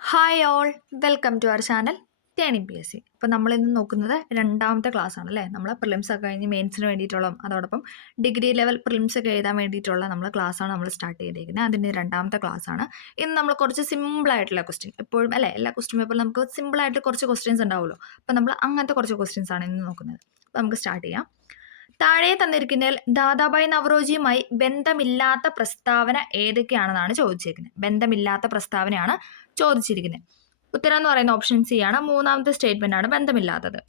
Hi all, welcome to our channel turning P S C. ഇപ്പോൾ നമ്മളിന്ന് നോക്കുന്നത് രണ്ടാമത്തെ ക്ലാസ് ആണ് അല്ലേ. നമ്മൾ പ്രിലിംസ് ഒക്കെ കഴിഞ്ഞ് മെയിൻസിന് വേണ്ടിയിട്ടുള്ള അതോടൊപ്പം ഡിഗ്രി ലെവൽ പ്രിലിംസ് ഒക്കെ എഴുതാൻ വേണ്ടിയിട്ടുള്ള നമ്മൾ ക്ലാസ്സാണ് നമ്മൾ സ്റ്റാർട്ട് ചെയ്തിരിക്കുന്നത്. അതിൻ്റെ രണ്ടാമത്തെ ക്ലാസ് ആണ്. ഇന്ന് നമ്മൾ കുറച്ച് സിമ്പിളായിട്ടുള്ള ക്വസ്റ്റ്യൻ, എപ്പോഴും അല്ലേ എല്ലാ ക്വസ്റ്റ്യൻ പേപ്പറിൽ നമുക്ക് സിമ്പിളായിട്ട് കുറച്ച് ക്വസ്റ്റ്യൻസ് ഉണ്ടാവുമല്ലോ. അപ്പോൾ നമ്മൾ അങ്ങനത്തെ കുറച്ച് ക്വസ്റ്റ്യൻസ് ആണ് ഇന്ന് നോക്കുന്നത്. അപ്പോൾ നമുക്ക് സ്റ്റാർട്ട് ചെയ്യാം. താഴെ തന്നിരിക്കുന്നതിൽ ദാദാഭായ് നവറോജിയുമായി ബന്ധമില്ലാത്ത പ്രസ്താവന ഏതൊക്കെയാണെന്നാണ് ചോദിച്ചിരിക്കുന്നത്. ബന്ധമില്ലാത്ത പ്രസ്താവനയാണ് ചോദിച്ചിരിക്കുന്നത്. ഉത്തരം എന്ന് പറയുന്ന ഓപ്ഷൻ സി ആണ്. മൂന്നാമത്തെ സ്റ്റേറ്റ്മെന്റ് ആണ് ബന്ധമില്ലാത്തത്.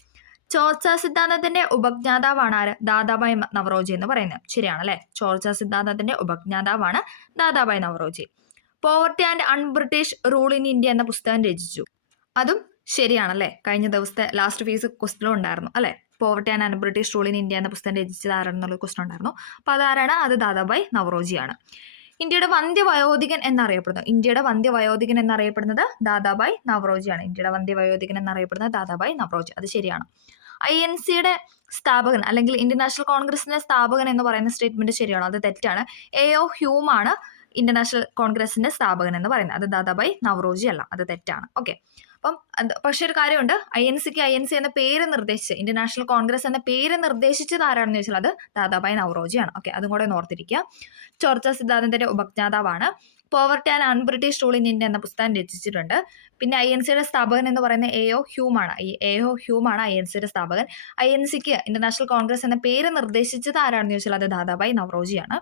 ചോർച്ചാ സിദ്ധാന്തത്തിന്റെ ഉപജ്ഞാതാവാണ് ആര്? ദാദാഭായ് നവറോജി എന്ന് പറയുന്നത്. ശരിയാണല്ലേ. ചോർച്ചാ സിദ്ധാന്തത്തിന്റെ ഉപജ്ഞാതാവാണ് Dadabhai Naoroji. Poverty and unbritish rule in India എന്ന പുസ്തകം രചിച്ചു. അതും ശരിയാണല്ലേ. കഴിഞ്ഞ ദിവസത്തെ ലാസ്റ്റ് ഫീസ് ക്വസ്റ്റിലും ഉണ്ടായിരുന്നു അല്ലെ. Poverty and British rule in India എന്ന പുസ്തകം രചിച്ചത് ആരാണെന്നുള്ള ക്വസ്റ്റൻ ഉണ്ടായിരുന്നു. അപ്പോൾ അതാരാണ്? അത് ദാദാഭായ് നവറോജിയാണ്. ഇന്ത്യയുടെ വന്ധ്യവയോധികൻ എന്നറിയപ്പെടുന്നു. ഇന്ത്യയുടെ വന്ധ്യവയോധികൻ എന്നറിയപ്പെടുന്നത് ദാദാഭായ് നവറോജിയാണ്. ഇന്ത്യയുടെ വന്ധ്യവയോധികൻ എന്നറിയപ്പെടുന്നത് ദാദാഭായ് നവറോജി. അത് ശരിയാണ്. INC-യുടെ സ്ഥാപകൻ അല്ലെങ്കിൽ ഇന്ത്യൻ നാഷണൽ കോൺഗ്രസിന്റെ സ്ഥാപകൻ എന്ന് പറയുന്ന സ്റ്റേറ്റ്മെന്റ് ശരിയാണോ? അത് തെറ്റാണ്. A.O. ഹ്യൂം ആണ് ഇന്ത്യൻ നാഷണൽ കോൺഗ്രസിന്റെ സ്ഥാപകൻ എന്ന് പറയുന്നത്. അത് ദാദാഭായ് നവറോജി അല്ല. അത് തെറ്റാണ്. ഓക്കെ. അപ്പം പക്ഷെ ഒരു കാര്യമുണ്ട്. INC എന്ന പേര് നിർദ്ദേശിച്ച്, ഇന്ത്യൻ നാഷണൽ കോൺഗ്രസ് എന്ന പേര് നിർദ്ദേശിച്ചത് ആരാണെന്ന് ചോദിച്ചാൽ അത് ദാദാഭായ് നവറോജിയാണ്. ഓക്കെ, അതും കൂടെ ഓർത്തിരിക്കുക. ചോർച്ചാ സിദ്ധാന്തത്തിന്റെ ഉപജ്ഞാതാവാണ്. Poverty and unbritish rule in India എന്ന പുസ്തകം രചിച്ചിട്ടുണ്ട്. പിന്നെ INC-യുടെ സ്ഥാപകൻ എന്ന് പറയുന്ന A.O. ഹ്യൂം ആണ്. ഈ A.O. ഹ്യൂം ആണ് INC-യുടെ സ്ഥാപകൻ. INC-ക്ക് ഇന്ത്യൻ നാഷണൽ കോൺഗ്രസ് എന്ന പേര് നിർദ്ദേശിച്ചത് ആരാണെന്ന് ചോദിച്ചാൽ അത് ദാദാഭായ് നവറോജിയാണ്.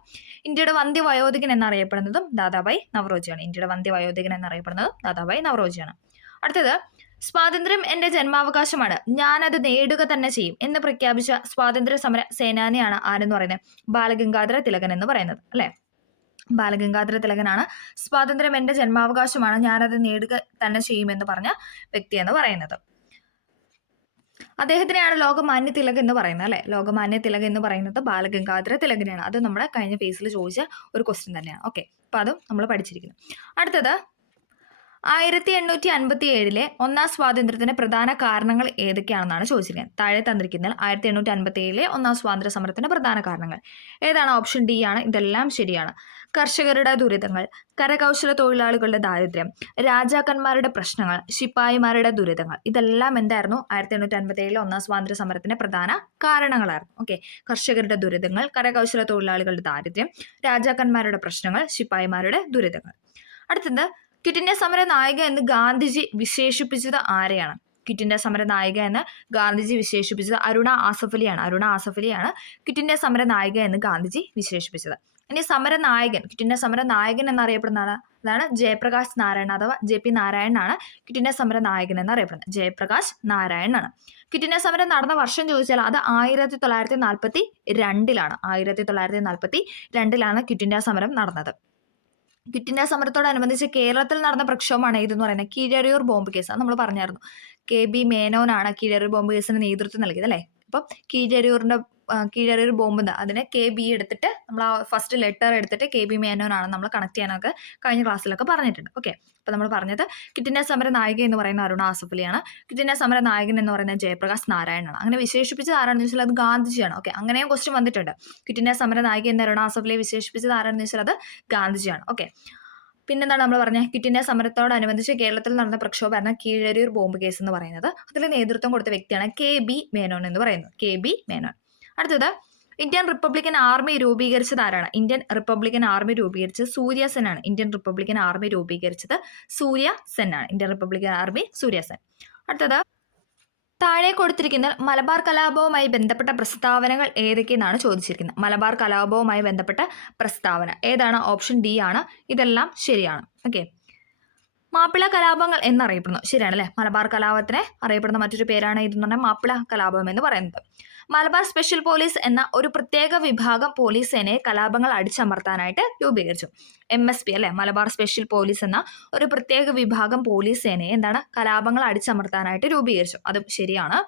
ഇന്ത്യയുടെ വന്ധ്യവയോധികൻ എന്നറിയപ്പെടുന്നതും ദാദാഭായ് നവറോജിയാണ്. ഇന്ത്യയുടെ വന്ധ്യവയോധികൻ എന്നറിയപ്പെടുന്നതും ദാദാഭായ് നവറോജിയാണ്. അടുത്തത്, സ്വാതന്ത്ര്യം എന്റെ ജന്മാവകാശമാണ്, ഞാനത് നേടുക തന്നെ ചെയ്യും എന്ന് പ്രഖ്യാപിച്ച സ്വാതന്ത്ര്യ സമര സേനാനിയാണ് ആരെന്ന് പറയുന്നത്? ബാലഗംഗാധര തിലകൻ എന്ന് പറയുന്നത് അല്ലെ. ബാലഗംഗാധര തിലകനാണ് സ്വാതന്ത്ര്യം എന്റെ ജന്മാവകാശമാണ്, ഞാനത് നേടുക തന്നെ ചെയ്യുമെന്ന് പറഞ്ഞ വ്യക്തി എന്ന് പറയുന്നത്. അദ്ദേഹത്തിനെയാണ് ലോകമാന്യ തിലക് എന്ന് പറയുന്നത് അല്ലെ. ലോകമാന്യ തിലക് എന്ന് പറയുന്നത് ബാലഗംഗാധര തിലകനെയാണ്. അത് നമ്മുടെ കഴിഞ്ഞ ഫേസിൽ ചോദിച്ച ഒരു ക്വസ്റ്റ്യൻ തന്നെയാണ്. ഓക്കെ, അപ്പൊ അതും നമ്മൾ പഠിച്ചിരിക്കുന്നു. അടുത്തത്, 1857 ഒന്നാം സ്വാതന്ത്ര്യത്തിന് പ്രധാന കാരണങ്ങൾ ഏതൊക്കെയാണെന്നാണ് ചോദിച്ചിരിക്കുന്നത്. താഴെ തന്നിരിക്കുന്നതിൽ 1857 ഒന്നാം സ്വാതന്ത്ര്യ സമരത്തിന് പ്രധാന കാരണങ്ങൾ ഏതാണ്? ഓപ്ഷൻ ഡി ആണ്. ഇതെല്ലാം ശരിയാണ്. കർഷകരുടെ ദുരിതങ്ങൾ, കരകൗശല തൊഴിലാളികളുടെ ദാരിദ്ര്യം, രാജാക്കന്മാരുടെ പ്രശ്നങ്ങൾ, ശിപ്പായിമാരുടെ ദുരിതങ്ങൾ, ഇതെല്ലാം എന്തായിരുന്നു? 1857 ഒന്നാം സ്വാതന്ത്ര്യ സമരത്തിന്റെ പ്രധാന കാരണങ്ങളായിരുന്നു. ഓക്കെ, കർഷകരുടെ ദുരിതങ്ങൾ, കരകൗശല തൊഴിലാളികളുടെ ദാരിദ്ര്യം, രാജാക്കന്മാരുടെ പ്രശ്നങ്ങൾ, ശിപ്പായിമാരുടെ ദുരിതങ്ങൾ. അടുത്തത്, ക്വിറ്റ് ഇന്ത്യ സമര നായിക എന്ന് ഗാന്ധിജി വിശേഷിപ്പിച്ചത് ആരെയാണ്? ക്വിറ്റ് ഇന്ത്യ സമര നായിക എന്ന് ഗാന്ധിജി വിശേഷിപ്പിച്ചത് അരുണ ആസഫ് അലിയാണ്. അരുണ ആസഫ് അലിയാണ് ക്വിറ്റ് ഇന്ത്യ സമര നായിക എന്ന് ഗാന്ധിജി വിശേഷിപ്പിച്ചത്. ഇനി സമര നായകൻ, ക്വിറ്റ് ഇന്ത്യ സമര നായകൻ എന്നറിയപ്പെടുന്ന അതാണ് ജയപ്രകാശ് നാരായൺ അഥവാ JP നാരായണനാണ് ക്വിറ്റ് ഇന്ത്യ സമര നായകൻ എന്നറിയപ്പെടുന്നത്. ജയപ്രകാശ് നാരായണനാണ്. ക്വിറ്റ് ഇന്ത്യ സമരം നടന്ന വർഷം ചോദിച്ചാൽ അത് 1942 1942 ക്വിറ്റ് ഇന്ത്യ സമരം നടന്നത്. ക്വിറ്റ് ഇന്ത്യ സമരത്തോടനുബന്ധിച്ച് കേരളത്തിൽ നടന്ന പ്രക്ഷോഭമാണ് ഇതെന്ന് പറയുന്നത് കീഴരിയൂർ ബോംബ് കേസ്. അത് നമ്മൾ പറഞ്ഞായിരുന്നു. KB മേനോനാണ് കീഴരിയൂർ ബോംബ് കേസിന് നേതൃത്വം നൽകിയത് അല്ലേ. അപ്പം കീഴരിയൂർ ബോംബ് അതിനെ KB എടുത്തിട്ട് നമ്മൾ ആ ഫസ്റ്റ് ലെറ്റർ എടുത്തിട്ട് KB മേനോനാണ് നമ്മൾ കണക്ട് ചെയ്യാനൊക്കെ കഴിഞ്ഞ ക്ലാസ്സിലൊക്കെ പറഞ്ഞിട്ടുണ്ട്. ഓക്കെ, അപ്പോൾ നമ്മൾ പറഞ്ഞത് ക്വിറ്റ് ഇന്ത്യ സമര നായിക എന്ന് പറയുന്ന അരുണ ആസഫ് അലിയാണ്. ക്വിറ്റ് ഇന്ത്യ സമര നായകൻ എന്ന് പറയുന്നത് ജയപ്രകാശ് നാരായണനാണ്. അങ്ങനെ വിശേഷിപ്പിച്ചത് ആരാണെന്ന് ചോദിച്ചാൽ അത് ഗാന്ധിജിയാണ്. ഓക്കെ, അങ്ങനെയും ക്വസ്റ്റ്യൻ വന്നിട്ടുണ്ട്. ക്വിറ്റ് ഇന്ത്യ സമര നായിക എന്ന് അരുണ ആസഫ് അലിയെ വിശേഷിപ്പിച്ചത് ആരാണെന്ന് ചോദിച്ചാൽ അത് ഗാന്ധിജിയാണ്. ഓക്കെ, പിന്നെന്താണ് നമ്മൾ പറഞ്ഞത്? ക്വിറ്റ് ഇന്ത്യ സമരത്തോടനുബന്ധിച്ച് കേരളത്തിൽ നടന്ന പ്രക്ഷോഭമാണ് കീഴരിയൂർ ബോംബ് കേസ് എന്ന് പറയുന്നത്. അതിൽ നേതൃത്വം കൊടുത്ത വ്യക്തിയാണ് KB മേനോൻ എന്ന് പറയുന്നത്. KB മേനോൻ. അടുത്തത്, ഇന്ത്യൻ റിപ്പബ്ലിക്കൻ ആർമി രൂപീകരിച്ചത് ആരാണ്? ഇന്ത്യൻ റിപ്പബ്ലിക്കൻ ആർമി രൂപീകരിച്ചത് സൂര്യസെൻ ആണ്. ഇന്ത്യൻ റിപ്പബ്ലിക്കൻ ആർമി രൂപീകരിച്ചത് സൂര്യസെൻ ആണ്. Indian Republican army Surya Sen. അടുത്തത്, താഴെ കൊടുത്തിരിക്കുന്ന മലബാർ കലാപവുമായി ബന്ധപ്പെട്ട പ്രസ്താവനകൾ ഏതൊക്കെയെന്നാണ് ചോദിച്ചിരിക്കുന്നത്. മലബാർ കലാപവുമായി ബന്ധപ്പെട്ട പ്രസ്താവന ഏതാണ്? ഓപ്ഷൻ ഡി ആണ്. ഇതെല്ലാം ശരിയാണ്. ഓക്കെ, മാപ്പിള കലാപങ്ങൾ എന്നറിയപ്പെടുന്നു. ശരിയാണല്ലേ. മലബാർ കലാപത്തിനെ അറിയപ്പെടുന്ന മറ്റൊരു പേരാണ് ഇതെന്ന് പറഞ്ഞാൽ മാപ്പിള കലാപം എന്ന് പറയുന്നത്. മലബാർ സ്പെഷ്യൽ പോലീസ് എന്ന ഒരു പ്രത്യേക വിഭാഗം പോലീസ് സേനയെ കലാപങ്ങൾ അടിച്ചമർത്താനായിട്ട് രൂപീകരിച്ചു. MSP അല്ലെ, മലബാർ സ്പെഷ്യൽ പോലീസ് എന്ന ഒരു പ്രത്യേക വിഭാഗം പോലീസ് സേനയെ എന്താണ്? കലാപങ്ങൾ അടിച്ചമർത്താനായിട്ട് രൂപീകരിച്ചു. അതും ശരിയാണ്.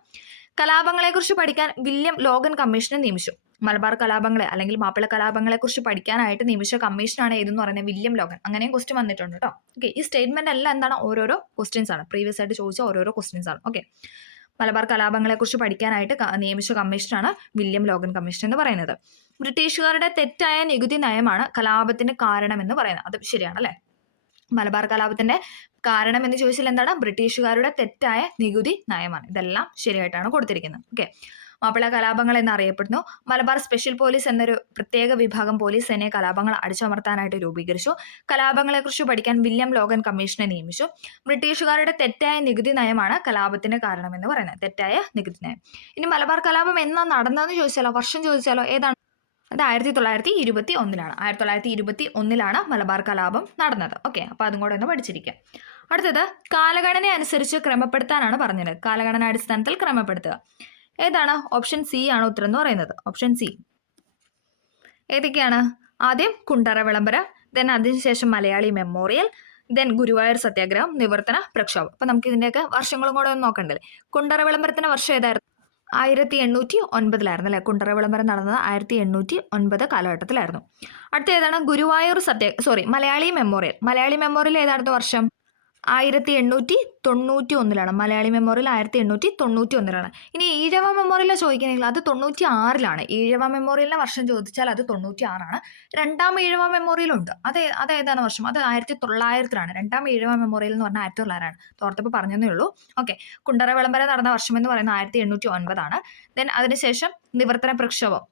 കലാപങ്ങളെക്കുറിച്ച് പഠിക്കാൻ വില്യം ലോഗൻ കമ്മീഷനെ നിയമിച്ചു. മലബാർ കലാപങ്ങളെ അല്ലെങ്കിൽ മാപ്പിള കലാപങ്ങളെ കുറിച്ച് പഠിക്കാനായിട്ട് നിയമിച്ച കമ്മീഷനാണ് ഏതെന്ന് പറയുന്നത്? William Logan. അങ്ങനെയും ക്വസ്റ്റ്യൻ വന്നിട്ടുണ്ട് കേട്ടോ. ഓക്കെ, ഈ സ്റ്റേറ്റ്മെന്റ് എല്ലാം എന്താണ്? ഓരോരോ ക്വസ്റ്റ്യൻസ് ആണ്. പ്രീവിയസ് ആയിട്ട് ചോദിച്ച ഓരോരോ ക്വസ്റ്റ്യൻസ് ആണ്. ഓക്കെ, മലബാർ കലാപങ്ങളെ കുറിച്ച് പഠിക്കാനായിട്ട് നിയമിച്ച കമ്മീഷനാണ് വില്യം ലോഗൻ കമ്മീഷൻ എന്ന് പറയുന്നത്. ബ്രിട്ടീഷുകാരുടെ തെറ്റായ നികുതി നയമാണ് കലാപത്തിന് കാരണമെന്ന് പറയുന്നത്. അത് ശരിയാണ് അല്ലേ. മലബാർ കലാപത്തിന്റെ കാരണം എന്ന് ചോദിച്ചാൽ എന്താണ്? ബ്രിട്ടീഷുകാരുടെ തെറ്റായ നികുതി നയമാണ്. ഇതെല്ലാം ശരിയായിട്ടാണ് കൊടുത്തിരിക്കുന്നത്. ഓക്കെ. മാപ്പിള കലാപങ്ങൾ എന്നറിയപ്പെടുന്നു. മലബാർ സ്പെഷ്യൽ പോലീസ് എന്നൊരു പ്രത്യേക വിഭാഗം പോലീസ് സേനയെ കലാപങ്ങൾ അടിച്ചമർത്താനായിട്ട് രൂപീകരിച്ചു. കലാപങ്ങളെക്കുറിച്ച് പഠിക്കാൻ വില്യം ലോഗൻ കമ്മീഷനെ നിയമിച്ചു. ബ്രിട്ടീഷുകാരുടെ തെറ്റായ നികുതി നയമാണ് കലാപത്തിന് കാരണമെന്ന് പറയുന്നത്. തെറ്റായ നികുതി നയം. ഇനി മലബാർ കലാപം എന്നാ നടന്നതെന്ന് ചോദിച്ചാലോ, വർഷം ചോദിച്ചാലോ ഏതാണ്? അത് 1921 1921 മലബാർ കലാപം നടന്നത്. ഓക്കെ, അപ്പൊ അതും കൂടെ ഒന്ന് പഠിച്ചിരിക്കുക. അടുത്തത് കാലഗണന അനുസരിച്ച് ക്രമപ്പെടുത്താനാണ് പറഞ്ഞത്. കാലഗണന അടിസ്ഥാനത്തിൽ ക്രമപ്പെടുത്തുക. ഏതാണ്? ഓപ്ഷൻ സി ആണ് ഉത്തരം എന്ന് പറയുന്നത്. Option C. ഏതൊക്കെയാണ്? ആദ്യം കുണ്ടറ വിളംബരം, ദെൻ അതിനുശേഷം മലയാളി മെമ്മോറിയൽ, ദെൻ ഗുരുവായൂർ സത്യാഗ്രഹം, നിവർത്തന പ്രക്ഷോഭം. അപ്പൊ നമുക്ക് ഇതിന്റെയൊക്കെ വർഷങ്ങളും കൂടെ ഒന്ന് നോക്കണ്ടല്ലേ. കുണ്ടറ വിളംബരത്തിന്റെ വർഷം ഏതായിരുന്നു? 1809 അല്ലേ? കുണ്ടറ വിളംബരം നടന്നത് 1809 കാലഘട്ടത്തിലായിരുന്നു. അടുത്ത ഏതാണ്? ഗുരുവായൂർ മലയാളി മെമ്മോറിയൽ. മലയാളി മെമ്മോറിയൽ ഏതായിരുന്നു വർഷം? 1891 മലയാളി മെമ്മോറിയൽ 1891. ഇനി ഈഴവ മെമ്മോറിയൽ ചോദിക്കണമെങ്കിൽ അത് 96 ഈഴവ മെമ്മോറിയലിന്റെ വർഷം ചോദിച്ചാൽ അത് 96. രണ്ടാം ഈഴവ മെമ്മോറിയലുണ്ട്. അതേതാണ് വർഷം? അത് 1900 രണ്ടാം ഈഴവ മെമ്മോറിയൽ എന്ന് പറഞ്ഞാൽ 1900 തോർത്തപ്പോൾ പറഞ്ഞതേ ഉള്ളൂ. ഓക്കെ. കുണ്ടറ വിളംബരം നടന്ന വർഷം എന്ന് പറയുന്നത് 1809. ദെൻ അതിനുശേഷം നിവർത്തന പ്രക്ഷോഭം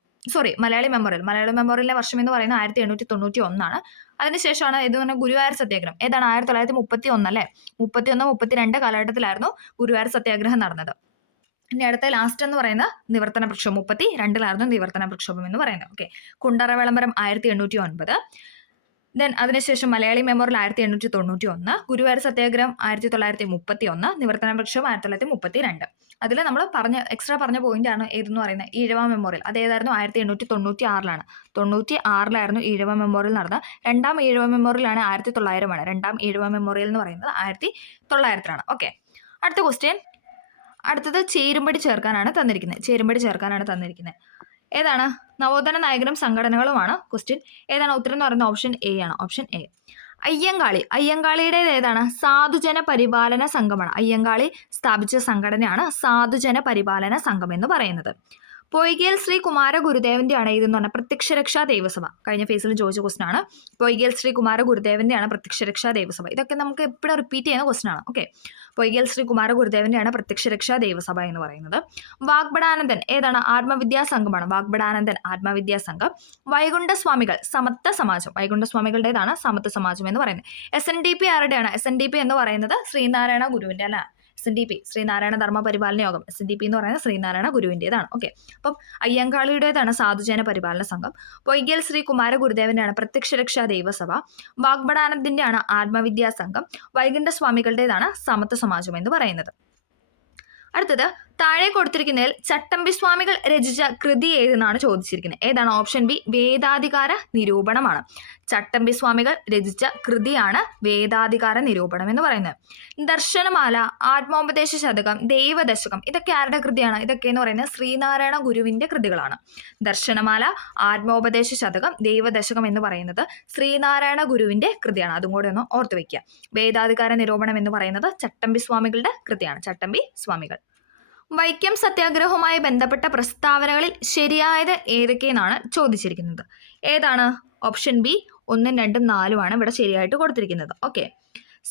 മലയാളി മെമ്മോറിയലിന്റെ വർഷം എന്ന് പറയുന്നത് 1891. അതിനുശേഷമാണ് ഇത് പറഞ്ഞ ഗുരുവായൂർ സത്യാഗ്രഹം. ഏതാണ്? 1931 അല്ലേ? 31-32 കാലഘട്ടത്തിലായിരുന്നു ഗുരുവായൂർ സത്യാഗ്രഹം നടന്നത്. ഇനി അടുത്ത ലാസ്റ്റ് എന്ന് പറയുന്നത് നിവർത്തന പ്രക്ഷോഭം. 32 നിവർത്തന പ്രക്ഷോഭം എന്ന് പറയുന്നത്. ഓക്കെ. കുണ്ടറ വിളംബരം 1809. ദെൻ അതിനുശേഷം മലയാളി മെമ്മോറിയൽ 1891, ഗുരുവായൂർ സത്യാഗ്രഹം 1931, നിവർത്തന പ്രക്ഷോഭം 1932. അതിൽ നമ്മൾ എക്സ്ട്രാ പറഞ്ഞ പോയിന്റ് ആണ് ഏതെന്ന് പറയുന്നത് ഈഴവ മെമ്മോറിയൽ. അതേതായിരുന്നു? 1896. 96 ഈഴവ മെമ്മോറിയൽ നടന്നത്. രണ്ടാം ഈഴവ മെമ്മോറിയലാണ് 1900. രണ്ടാം ഈഴവ മെമ്മോറിയൽ എന്ന് പറയുന്നത് 1900. ഓക്കെ. അടുത്ത ക്വസ്റ്റ്യൻ. അടുത്തത് ചേരുംപടി ചേർക്കാനാണ് തന്നിരിക്കുന്നത്. ഏതാണ്? നവോത്ഥാന നായകരും സംഘടനകളുമാണ് ക്വസ്റ്റ്യൻ. ഏതാണ് ഉത്തരം എന്ന് പറയുന്നത്? ഓപ്ഷൻ എ ആണ്. Option A. അയ്യങ്കാളിയുടേത് ഏതാണ്? സാധുജന പരിപാലന സംഘമാണ്. അയ്യങ്കാളി സ്ഥാപിച്ച സംഘടനയാണ് സാധുജന പരിപാലന സംഘം എന്ന് പറയുന്നത്. പൊയ്കേൽ ശ്രീ കുമാര ഗുരുദേവന്റെയാണ് ഇതെന്ന് പറഞ്ഞാൽ പ്രത്യക്ഷരക്ഷാ ദേവസഭ. കഴിഞ്ഞ ഫേസിൽ ചോദിച്ച ക്വസ്റ്റൻ ആണ്. പൊയ്കേൽ ശ്രീ കുമാര ഗുരുദേവന്റെയാണ് പ്രത്യക്ഷരക്ഷാ ദേവസഭ. ഇതൊക്കെ നമുക്ക് എപ്പോഴും റിപ്പീറ്റ് ചെയ്യുന്ന ക്വസ്റ്റൻ ആണ്. ഓക്കെ. പൊയ്കേൽ ശ്രീ കുമാര ഗുരുദേവന്റെയാണ് പ്രത്യക്ഷരക്ഷാ ദേവസഭ എന്ന് പറയുന്നത്. വാഗ്ബടാനന്ദൻ ഏതാണ്? ആത്മവിദ്യാ സംഘമാണ്. വാഗ്ബടാനന്ദൻ ആത്മവിദ്യാ സംഘം. വൈകുണ്ഠസ്വാമികൾ സമത്വ സമാജം. വൈകുണ്ഠസ്വാമികളുടേതാണ് സമത്വ സമാജം എന്ന് പറയുന്നത്. SNDP ആരുടെയാണ്? SNDP എന്ന് പറയുന്നത് ശ്രീനാരായണ ഗുരുവിന്റെ അല്ല. SNDP ശ്രീനാരായണ ധർമ്മ പരിപാലന യോഗം. SNDP എന്ന് പറയുന്നത് ശ്രീനാരായണ ഗുരുവിൻ്റെതാണ്. ഓക്കെ. അപ്പം അയ്യങ്കാളിയുടേതാണ് സാധുജന പരിപാലന സംഘം. പൊയ്കേൽ ശ്രീ കുമാര ഗുരുദേവന്റെയാണ് പ്രത്യക്ഷരക്ഷാ ദേവസഭ. വാഗ്ബടാനന്ദിന്റെയാണ് ആത്മവിദ്യാ സംഘം. വൈകുണ്ഠസ്വാമികളുടേതാണ് സമത്വ സമാജം എന്ന് പറയുന്നത്. അടുത്തത് താഴെ കൊടുത്തിരിക്കുന്നതിൽ ചട്ടമ്പി സ്വാമികൾ രചിച്ച കൃതി ഏതെന്നാണ് ചോദിച്ചിരിക്കുന്നത്. ഏതാണ്? ഓപ്ഷൻ ബി വേദാധികാര നിരൂപണമാണ്. ചട്ടമ്പി സ്വാമികൾ രചിച്ച കൃതിയാണ് വേദാധികാര നിരൂപണം എന്ന് പറയുന്നത്. ദർശനമാല, ആത്മോപദേശ ശതകം, ദൈവദശകം ഇതൊക്കെ ആരുടെ കൃതിയാണ്? ഇതൊക്കെ എന്ന് പറയുന്നത് ശ്രീനാരായണ ഗുരുവിന്റെ കൃതികളാണ്. ദർശനമാല, ആത്മോപദേശ ശതകം, ദൈവദശകം എന്ന് പറയുന്നത് ശ്രീനാരായണ ഗുരുവിന്റെ കൃതിയാണ്. അതും കൂടെ ഒന്ന് ഓർത്തു വെക്കുക. വേദാധികാര നിരൂപണം എന്ന് പറയുന്നത് ചട്ടമ്പി സ്വാമികളുടെ കൃതിയാണ്. ചട്ടമ്പി സ്വാമികൾ. വൈക്കം സത്യാഗ്രഹവുമായി ബന്ധപ്പെട്ട പ്രസ്താവനകളിൽ ശരിയായത് ഏതൊക്കെയെന്നാണ് ചോദിച്ചിരിക്കുന്നത്. ഏതാണ്? ഓപ്ഷൻ ബി 1, 2, 4 ഇവിടെ ശരിയായിട്ട് കൊടുത്തിരിക്കുന്നത്. ഓക്കെ.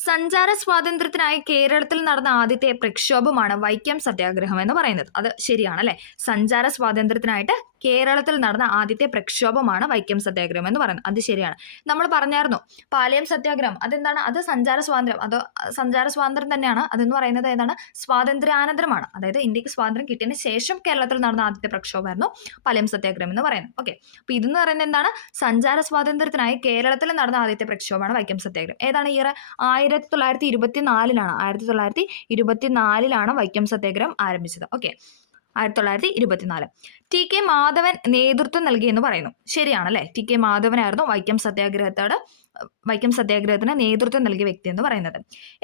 സഞ്ചാര സ്വാതന്ത്ര്യത്തിനായി കേരളത്തിൽ നടന്ന ആദ്യത്തെ പ്രക്ഷോഭമാണ് വൈക്കം സത്യാഗ്രഹം എന്ന് പറയുന്നത്. അത് ശരിയാണ് അല്ലെ? സഞ്ചാര സ്വാതന്ത്ര്യത്തിനായിട്ട് കേരളത്തിൽ നടന്ന ആദ്യത്തെ പ്രക്ഷോഭമാണ് വൈക്കം സത്യാഗ്രഹം എന്ന് പറയുന്നത്. അത് ശരിയാണ്. നമ്മൾ പറഞ്ഞായിരുന്നു പാളയം സത്യാഗ്രഹം അതെന്താണ്? അത് സഞ്ചാര സ്വാതന്ത്ര്യം. അത് സഞ്ചാര സ്വാതന്ത്ര്യം തന്നെയാണ്. അതെന്ന് പറയുന്നത് ഏതാണ്? സ്വാതന്ത്ര്യാനന്തരമാണ്. അതായത് ഇന്ത്യക്ക് സ്വാതന്ത്ര്യം കിട്ടിയതിന് ശേഷം കേരളത്തിൽ നടന്ന ആദ്യത്തെ പ്രക്ഷോഭമായിരുന്നു പാളയം സത്യാഗ്രഹം എന്ന് പറയുന്നത്. ഓക്കെ. അപ്പൊ ഇതെന്ന് പറയുന്നത് എന്താണ്? സഞ്ചാര സ്വാതന്ത്ര്യത്തിനായി കേരളത്തിൽ നടന്ന ആദ്യത്തെ പ്രക്ഷോഭമാണ് വൈക്കം സത്യാഗ്രഹം. ഏതാണ് ഇയർ? 1924 1924 വൈക്കം സത്യാഗ്രഹം ആരംഭിച്ചത്. ഓക്കെ. 1924. TK മാധവൻ നേതൃത്വം നൽകിയെന്ന് പറയുന്നു. ശരിയാണല്ലേ? TK മാധവനായിരുന്നു വൈക്കം സത്യാഗ്രഹത്തിന് നേതൃത്വം നൽകിയ വ്യക്തി എന്ന് പറയുന്നത്.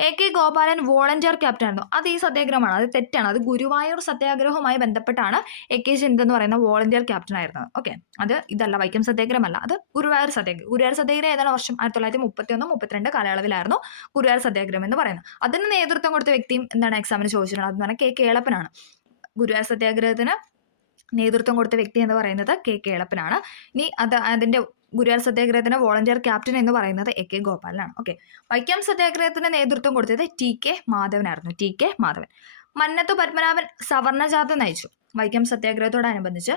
AK ഗോപാലൻ വോളണ്ടിയർ ക്യാപ്റ്റൻ ആയിരുന്നു. അത് ഈ സത്യാഗ്രഹമാണ്. അത് തെറ്റാണ്. അത് ഗുരുവായൂർ സത്യാഗ്രഹവുമായി ബന്ധപ്പെട്ടാണ് AK ചിന്ത എന്ന് പറയുന്ന വോളണ്ടിയർ ക്യാപ്റ്റൻ ആയിരുന്നത്. ഓക്കെ. അത് ഇതല്ല, വൈക്കം സത്യാഗ്രഹമല്ല. അത് ഗുരുവായൂർ സത്യാഗ്രഹം ഏതാണ് വർഷം? 1931, 32 കാലയളവിലായിരുന്നു ഗുരുവായൂർ സത്യാഗ്രഹം എന്ന് പറയുന്നത്. അതിന് നേതൃത്വം കൊടുത്ത വ്യക്തിയും എന്താണ് എക്സാമിന് ചോദിച്ചിട്ടുള്ളത്? അതെന്ന് പറഞ്ഞാൽ KK എളപ്പനാണ്. ഗുരുവായൂർ സത്യാഗ്രഹത്തിന് നേതൃത്വം കൊടുത്ത വ്യക്തി എന്ന് പറയുന്നത് KK എളപ്പനാണ്. ഇനി അതിന്റെ ഗുരുവായൂർ സത്യാഗ്രഹത്തിന് വോളണ്ടിയർ ക്യാപ്റ്റൻ എന്ന് പറയുന്നത് AK ഗോപാലനാണ്. ഓക്കെ, വൈക്കം സത്യാഗ്രഹത്തിന് നേതൃത്വം കൊടുത്തത് TK മാധവനായിരുന്നു. TK മാധവൻ. മന്നത്തു പത്മനാഭൻ സവർണജാഥ നയിച്ചു. വൈക്കം സത്യാഗ്രഹത്തോടനുബന്ധിച്ച്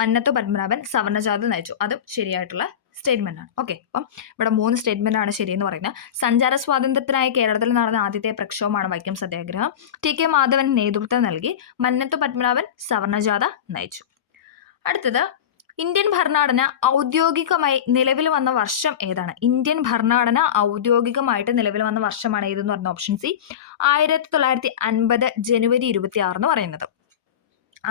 മന്നത്തു പത്മനാഭൻ സവർണജാഥ നയിച്ചു. അതും ശരിയായിട്ടുള്ള സ്റ്റേറ്റ്മെന്റ് ആണ്. ഓക്കെ, അപ്പം ഇവിടെ 3 സ്റ്റേറ്റ്മെന്റ് ആണ് ശരിയെന്ന് പറയുന്നത്. സഞ്ചാര സ്വാതന്ത്ര്യത്തിനായി കേരളത്തിൽ നടന്ന ആദ്യത്തെ പ്രക്ഷോഭമാണ് വൈക്കം സത്യാഗ്രഹം. TK മാധവൻ നേതൃത്വം നൽകി. മന്നത്തു പത്മനാഭൻ സവർണജാഥ നയിച്ചു. അടുത്തത്, ഇന്ത്യൻ ഭരണഘടന ഔദ്യോഗികമായി നിലവിൽ വന്ന വർഷം ഏതാണ്? ഇന്ത്യൻ ഭരണഘടന ഔദ്യോഗികമായിട്ട് നിലവിൽ വന്ന വർഷമാണ് ഏതെന്ന് പറഞ്ഞ ഓപ്ഷൻ സി 1950 ജനുവരി 26 എന്ന് പറയുന്നത്.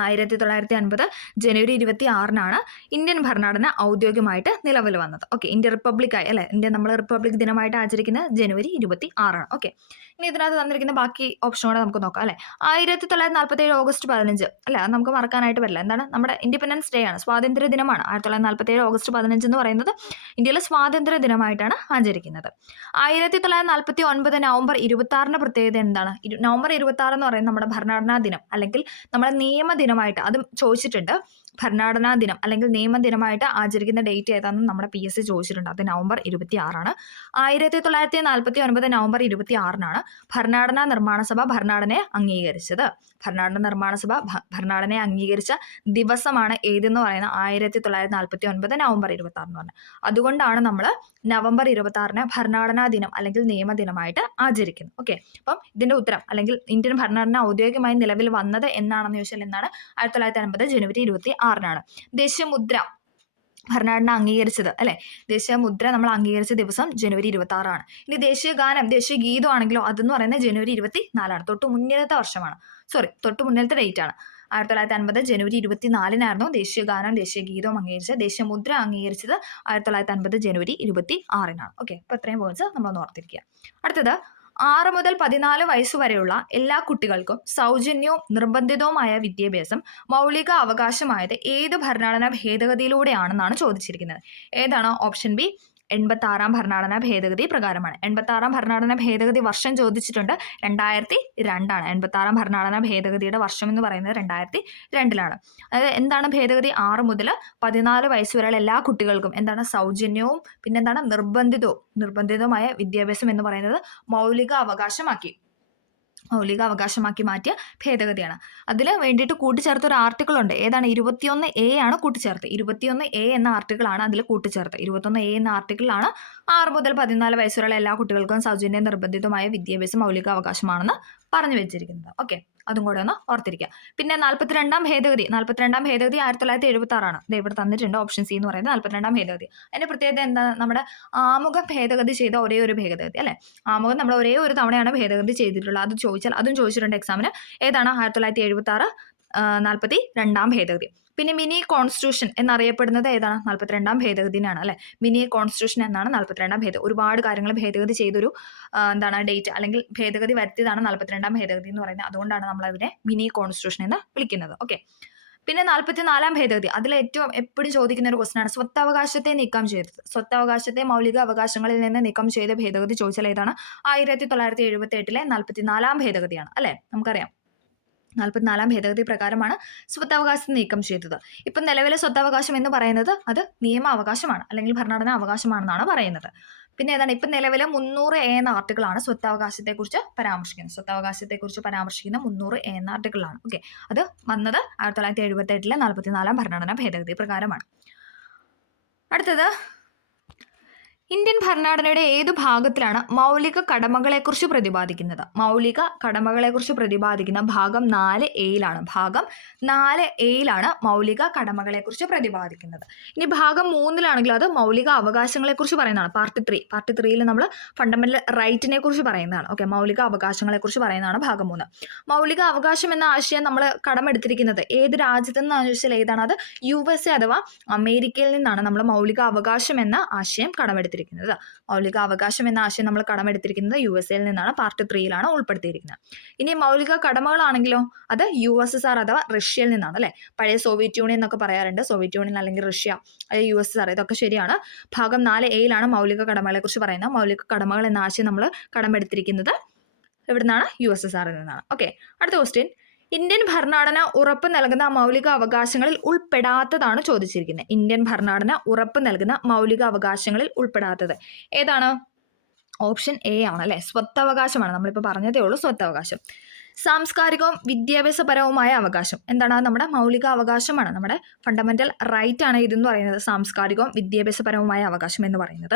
1950 ജനുവരി 26 ഇന്ത്യൻ ഭരണഘടന ഔദ്യോഗികമായിട്ട് നിലവിൽ വന്നത്. ഓക്കെ, ഇന്ത്യ റിപ്പബ്ലിക്കായി അല്ലെ, ഇന്ത്യ നമ്മൾ റിപ്പബ്ലിക് ദിനമായിട്ട് ആചരിക്കുന്നത് ജനുവരി 26 ഓക്കെ, ഇനി ഇതിനകത്ത് തന്നിരിക്കുന്ന ബാക്കി ഓപ്ഷനോടെ നമുക്ക് നോക്കാം അല്ലെ. 1947 ഓഗസ്റ്റ് 15 അല്ലെ, അത് നമുക്ക് മറക്കാനായിട്ട് പറ്റില്ല. എന്താണ്, നമ്മുടെ ഇൻഡിപെൻഡൻസ് ഡേ ആണ്, സ്വാതന്ത്ര്യ ദിനമാണ്. 1947 ഓഗസ്റ്റ് 15 എന്ന് പറയുന്നത് ഇന്ത്യയിലെ സ്വാതന്ത്ര്യ ദിനമായിട്ടാണ് ആചരിക്കുന്നത്. 1949 നവംബർ 26 പ്രത്യേകത എന്താണ്? നവംബർ 26 എന്ന് പറയുന്നത് നമ്മുടെ ഭരണഘടനാ ദിനം അല്ലെങ്കിൽ നമ്മുടെ നിയമദിനമായിട്ട്, അതും ചോദിച്ചിട്ടുണ്ട്. ഭരണഘടനാ ദിനം അല്ലെങ്കിൽ നിയമദിനമായിട്ട് ആചരിക്കുന്ന ഡേറ്റ് ഏതാണെന്ന് നമ്മുടെ PSC ചോദിച്ചിട്ടുണ്ട്. അത് നവംബർ 26. 1949 നവംബർ 26 ഭരണഘടനാ നിർമ്മാണ സഭ ഭരണഘടനയെ അംഗീകരിച്ചത്. ഭരണഘടനാ നിർമ്മാണ സഭ ഭരണഘടനയെ അംഗീകരിച്ച ദിവസമാണ് ഏതെന്ന് പറയുന്നത് 1949 നവംബർ 26 എന്ന് പറഞ്ഞത്. അതുകൊണ്ടാണ് നമ്മൾ നവംബർ 26 ഭരണഘടനാ ദിനം അല്ലെങ്കിൽ നിയമദിനമായിട്ട് ആചരിക്കുന്നത്. ഓക്കെ, അപ്പം ഇതിന്റെ ഉത്തരം അല്ലെങ്കിൽ ഇന്ത്യൻ ഭരണഘടന ഔദ്യോഗികമായി നിലവിൽ വന്നത് എന്നാണെന്ന് ചോദിച്ചാൽ എന്താണ്? 1950 ജനുവരി 26 ദേശീയ മുദ്ര ഭരണഘടന അംഗീകരിച്ചത് അല്ലെ, ദേശീയ മുദ്ര നമ്മൾ അംഗീകരിച്ച ദിവസം ജനുവരി 26. ഇനി ദേശീയ ഗാനം ദേശീയ ഗീതം ആണെങ്കിലോ അതെന്ന് പറയുന്നത് ജനുവരി 24. തൊട്ട് മുന്നിലത്തെ വർഷമാണ്, തൊട്ട് മുന്നിലത്തെ ഡേറ്റ് ആണ്. 1950 ജനുവരി 24 ദേശീയ ഗാനം ദേശീയ ഗീതവും അംഗീകരിച്ചത്. ദേശീയ മുദ്ര അംഗീകരിച്ചത് 1950 ജനുവരി 26. ഓക്കെ, അപ്പോൾ ഇത്രയും പോയിന്റ്സ് നമ്മളൊന്ന് ഓർത്തിരിക്കുക. അടുത്തത്, 6 മുതൽ 14 വയസ്സ് വരെയുള്ള എല്ലാ കുട്ടികൾക്കും സൗജന്യവും നിർബന്ധിതവുമായ വിദ്യാഭ്യാസം മൗലിക അവകാശമായത് ഏത് ഭരണഘടനാ ഭേദഗതിയിലൂടെയാണെന്നാണ് ചോദിച്ചിരിക്കുന്നത്. ഏതാണ്? ഓപ്ഷൻ ബി 86 ഭരണഘടനാ ഭേദഗതി പ്രകാരമാണ്. 86 ഭരണഘടനാ ഭേദഗതി വർഷം ചോദിച്ചിട്ടുണ്ട്, 2002. 86 ഭരണഘടനാ ഭേദഗതിയുടെ വർഷം എന്ന് പറയുന്നത് 2002. അതായത് എന്താണ് ഭേദഗതി? 6 മുതൽ 14 വയസ്സ് വരെയുള്ള എല്ലാ കുട്ടികൾക്കും എന്താണ്? സൗജന്യവും പിന്നെന്താണ്? നിർബന്ധിതവുമായ വിദ്യാഭ്യാസം എന്ന് പറയുന്നത് മൗലിക അവകാശമാക്കി മാറ്റിയ ഭേദഗതിയാണ്. അതിൽ വേണ്ടിയിട്ട് കൂട്ടിച്ചേർത്ത ഒരു ആർട്ടിക്കിൾ ഉണ്ട്. ഏതാണ്? 21A ആണ് കൂട്ടിച്ചേർത്ത്. 21A എന്ന ആർട്ടിക്കിളാണ് അതിൽ കൂട്ടിച്ചേർത്ത്. 21A എന്ന ആർട്ടിക്കിളാണ് 6 മുതൽ 14 വയസ്സുള്ള എല്ലാ കുട്ടികൾക്കും സൗജന്യ നിർബന്ധിതമായ വിദ്യാഭ്യാസം മൗലിക അവകാശമാണെന്ന് പറഞ്ഞു വെച്ചിരിക്കുന്നത്. ഓക്കെ, അതും കൂടെ ഒന്ന് ഓർത്തിരിക്കുക. പിന്നെ 42ാം ഭേദഗതി 1976 ഇത് ഇവിടെ തന്നിട്ടുണ്ട്. ഓപ്ഷൻ സി എന്ന് പറയുന്നത് 42ാം ഭേദഗതി. അതിന്റെ പ്രത്യേകത എന്താ? നമ്മുടെ ആമുഖം ഭേദഗതി ചെയ്ത ഒരേ ഒരു ഭേദഗതി അല്ലെ. ആമുഖം നമ്മൾ ഒരേ ഒരു തവണയാണ് ഭേദഗതി ചെയ്തിട്ടുള്ളത്. അത് ചോദിച്ചാൽ അതും ചോദിച്ചിട്ടുണ്ട് എക്സാമിന്. ഏതാണ്? 1976 42ാം ഭേദഗതി. പിന്നെ മിനി കോൺസ്റ്റിറ്റ്യൂഷൻ എന്നറിയപ്പെടുന്നത് ഏതാണ്? 42ാം ഭേദഗതിനാണ് അല്ലെ. മിനി കോൺസ്റ്റിറ്റ്യൂഷൻ എന്നാണ് 42ാം ഭേദഗതി. ഒരുപാട് കാര്യങ്ങൾ ഭേദഗതി ചെയ്തൊരു ഡേറ്റ് അല്ലെങ്കിൽ ഭേദഗതി വരുത്തിയതാണ് 42ാം ഭേദഗതി എന്ന് പറയുന്നത്. അതുകൊണ്ടാണ് നമ്മൾ അതിനെ മിനി കോൺസ്റ്റിറ്റ്യൂഷൻ എന്ന് വിളിക്കുന്നത്. ഓക്കെ, പിന്നെ 44ാം ഭേദഗതി അതിൽ ഏറ്റവും എപ്പോഴും ചോദിക്കുന്ന ഒരു ക്വസ്റ്റൻ ആണ്. സ്വത്തവകാശത്തെ നീക്കം ചെയ്തത്. സ്വത്തവകാശത്തെ മൗലിക അവകാശങ്ങളിൽ നിന്ന് നീക്കം ചെയ്ത ഭേദഗതി ചോദിച്ചാൽ ഏതാണ്? 1978 44ാം ഭേദഗതിയാണ് അല്ലെ. നമുക്കറിയാം 44ാം ഭേദഗതി പ്രകാരമാണ് സ്വത്തവകാശം നീക്കം ചെയ്തത്. ഇപ്പം നിലവിലെ സ്വത്തവകാശം എന്ന് പറയുന്നത് അത് നിയമാവകാശമാണ് അല്ലെങ്കിൽ ഭരണഘടനാ അവകാശമാണെന്നാണ് പറയുന്നത്. പിന്നെ ഏതാണ്? ഇപ്പം നിലവിലെ 300A എന്ന ആർട്ടിക്കിളാണ് സ്വത്തവകാശത്തെക്കുറിച്ച് പരാമർശിക്കുന്നത്. സ്വത്തവകാശത്തെക്കുറിച്ച് പരാമർശിക്കുന്ന 300A എന്ന ആർട്ടിക്കിളാണ്. ഓക്കെ, അത് വന്നത് 1978 44ാം ഭരണഘടനാ ഭേദഗതി പ്രകാരമാണ്. അടുത്തത്, ഇന്ത്യൻ ഭരണഘടനയുടെ ഏതു ഭാഗത്തിലാണ് മൗലിക കടമകളെക്കുറിച്ച് പ്രതിപാദിക്കുന്നത്? മൗലിക കടമകളെക്കുറിച്ച് പ്രതിപാദിക്കുന്ന ഭാഗം 4A ഭാഗം 4A മൗലിക കടമകളെക്കുറിച്ച് പ്രതിപാദിക്കുന്നത്. ഇനി ഭാഗം 3 അത് മൗലിക അവകാശങ്ങളെക്കുറിച്ച് പറയുന്നതാണ്. പാർട്ട് 3 നമ്മൾ ഫണ്ടമെന്റൽ റൈറ്റിനെ കുറിച്ച് പറയുന്നതാണ്. ഓക്കെ, മൗലിക അവകാശങ്ങളെക്കുറിച്ച് പറയുന്നതാണ് ഭാഗം 3. മൗലിക അവകാശം എന്ന ആശയം നമ്മൾ കടമെടുത്തിരിക്കുന്നത് ഏത് രാജ്യത്തു നിന്നാണെന്ന് ചോദിച്ചാൽ ഏതാണ്? അത് USA അഥവാ അമേരിക്കയിൽ നിന്നാണ് നമ്മൾ മൗലിക അവകാശം എന്ന ആശയം കടമെടുത്തിരിക്കുന്നത്. മൗലിക അവകാശം എന്ന ആശയം നമ്മൾ കടമെടുത്തിരിക്കുന്നത് USA നിന്നാണ്. പാർട്ട് 3 ഉൾപ്പെടുത്തിയിരിക്കുന്നത്. ഇനി മൗലിക കടമകളാണെങ്കിലോ അത് USSR അഥവാ റഷ്യയിൽ നിന്നാണ് അല്ലെ. പഴയ സോവിയറ്റ് യൂണിയൻ എന്നൊക്കെ പറയാറുണ്ട്. സോവിയറ്റ് യൂണിയൻ അല്ലെങ്കിൽ റഷ്യ, USSR, ഇതൊക്കെ ശരിയാണ്. ഭാഗം 4A മൗലിക കടമകളെ കുറിച്ച് പറയുന്നത്. മൗലിക കടമകൾ എന്ന ആശയം നമ്മൾ കടമെടുത്തിരിക്കുന്നത് എവിടെ നിന്നാണ്? USSR നിന്നാണ്. ഓക്കെ, അടുത്ത ക്വസ്റ്റ്യൻ, ഇന്ത്യൻ ഭരണഘടന ഉറപ്പ് നൽകുന്ന മൗലിക അവകാശങ്ങളിൽ ഉൾപ്പെടാത്തതാണ് ചോദിച്ചിരിക്കുന്നത്. ഇന്ത്യൻ ഭരണഘടന ഉറപ്പ് നൽകുന്ന മൗലിക അവകാശങ്ങളിൽ ഉൾപ്പെടാത്തത് ഏതാണ്? ഓപ്ഷൻ എ ആണ് അല്ലെ, സ്വത്തവകാശമാണ്. നമ്മളിപ്പോൾ പറഞ്ഞതേ ഉള്ളൂ സ്വത്തവകാശം. സാംസ്കാരികവും വിദ്യാഭ്യാസപരവുമായ അവകാശം എന്താണ്? നമ്മുടെ മൗലിക അവകാശമാണ്, നമ്മുടെ ഫണ്ടമെന്റൽ റൈറ്റ് ആണ് ഇതെന്ന് പറയുന്നത്. സാംസ്കാരികവും വിദ്യാഭ്യാസപരവുമായ അവകാശം എന്ന് പറയുന്നത്.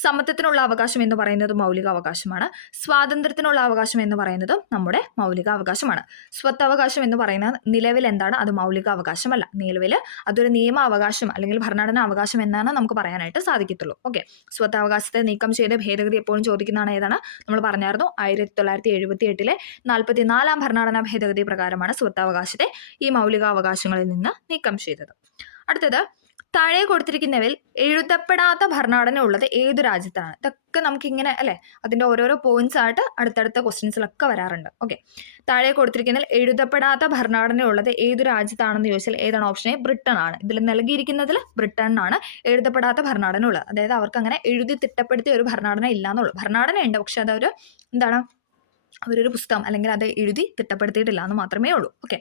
സമത്വത്തിനുള്ള അവകാശം എന്ന് പറയുന്നത് മൗലിക അവകാശമാണ്. സ്വാതന്ത്ര്യത്തിനുള്ള അവകാശം എന്ന് പറയുന്നത് നമ്മുടെ മൗലിക അവകാശമാണ്. സ്വത്തവകാശം എന്ന് പറയുന്നത് നിലവിൽ എന്താണ്? അത് മൗലിക അവകാശമല്ല. നിലവിൽ അതൊരു നിയമ അവകാശം അല്ലെങ്കിൽ ഭരണഘടനാ അവകാശം എന്നാണ് നമുക്ക് പറയാനായിട്ട് സാധിക്കത്തുള്ളൂ. ഓക്കെ, സ്വത്തവകാശത്തെ നീക്കം ചെയ്ത് ഭേദഗതി എപ്പോഴും ചോദിക്കുന്നതാണ് ഏതാണ്? നമ്മൾ പറഞ്ഞായിരുന്നു 1978 44 ഭരണഘടനാ ഭേദഗതി പ്രകാരമാണ് സ്വത്തവകാശത്തെ ഈ മൗലികാവകാശങ്ങളിൽ നിന്ന് നീക്കം ചെയ്തത്. അടുത്തത്, താഴെ കൊടുത്തിരിക്കുന്നവയിൽ എഴുതപ്പെടാത്ത ഭരണഘടന ഉള്ളത് ഏത് രാജ്യത്താണ്? ഇതൊക്കെ നമുക്കിങ്ങനെ അല്ലെ, അതിന്റെ ഓരോരോ പോയിന്റ്സ് ആയിട്ട് അടുത്തടുത്ത ക്വസ്റ്റ്യൻസിലൊക്കെ വരാറുണ്ട്. ഓക്കെ, താഴെ കൊടുത്തിരിക്കുന്നതിൽ എഴുതപ്പെടാത്ത ഭരണഘടന ഉള്ളത് ഏത് രാജ്യത്താണെന്ന് ചോദിച്ചാൽ ഏതാണ്? ഓപ്ഷൻ എ ബ്രിട്ടൻ ആണ്. ഇതിൽ നൽകിയിരിക്കുന്നതിൽ ബ്രിട്ടനാണ് എഴുതപ്പെടാത്ത ഭരണഘടന ഉള്ളത്. അതായത് അവർക്ക് അങ്ങനെ എഴുതി തിട്ടപ്പെടുത്തിയ ഒരു ഭരണഘടന ഇല്ലാന്നുള്ളൂ. ഭരണഘടന ഉണ്ട്, പക്ഷെ അതൊരു എന്താണ്, അവരൊരു പുസ്തകം അല്ലെങ്കിൽ അത് എഴുതി തിട്ടപ്പെടുത്തിയിട്ടില്ല എന്ന് മാത്രമേ ഉള്ളൂ. ഓക്കെ,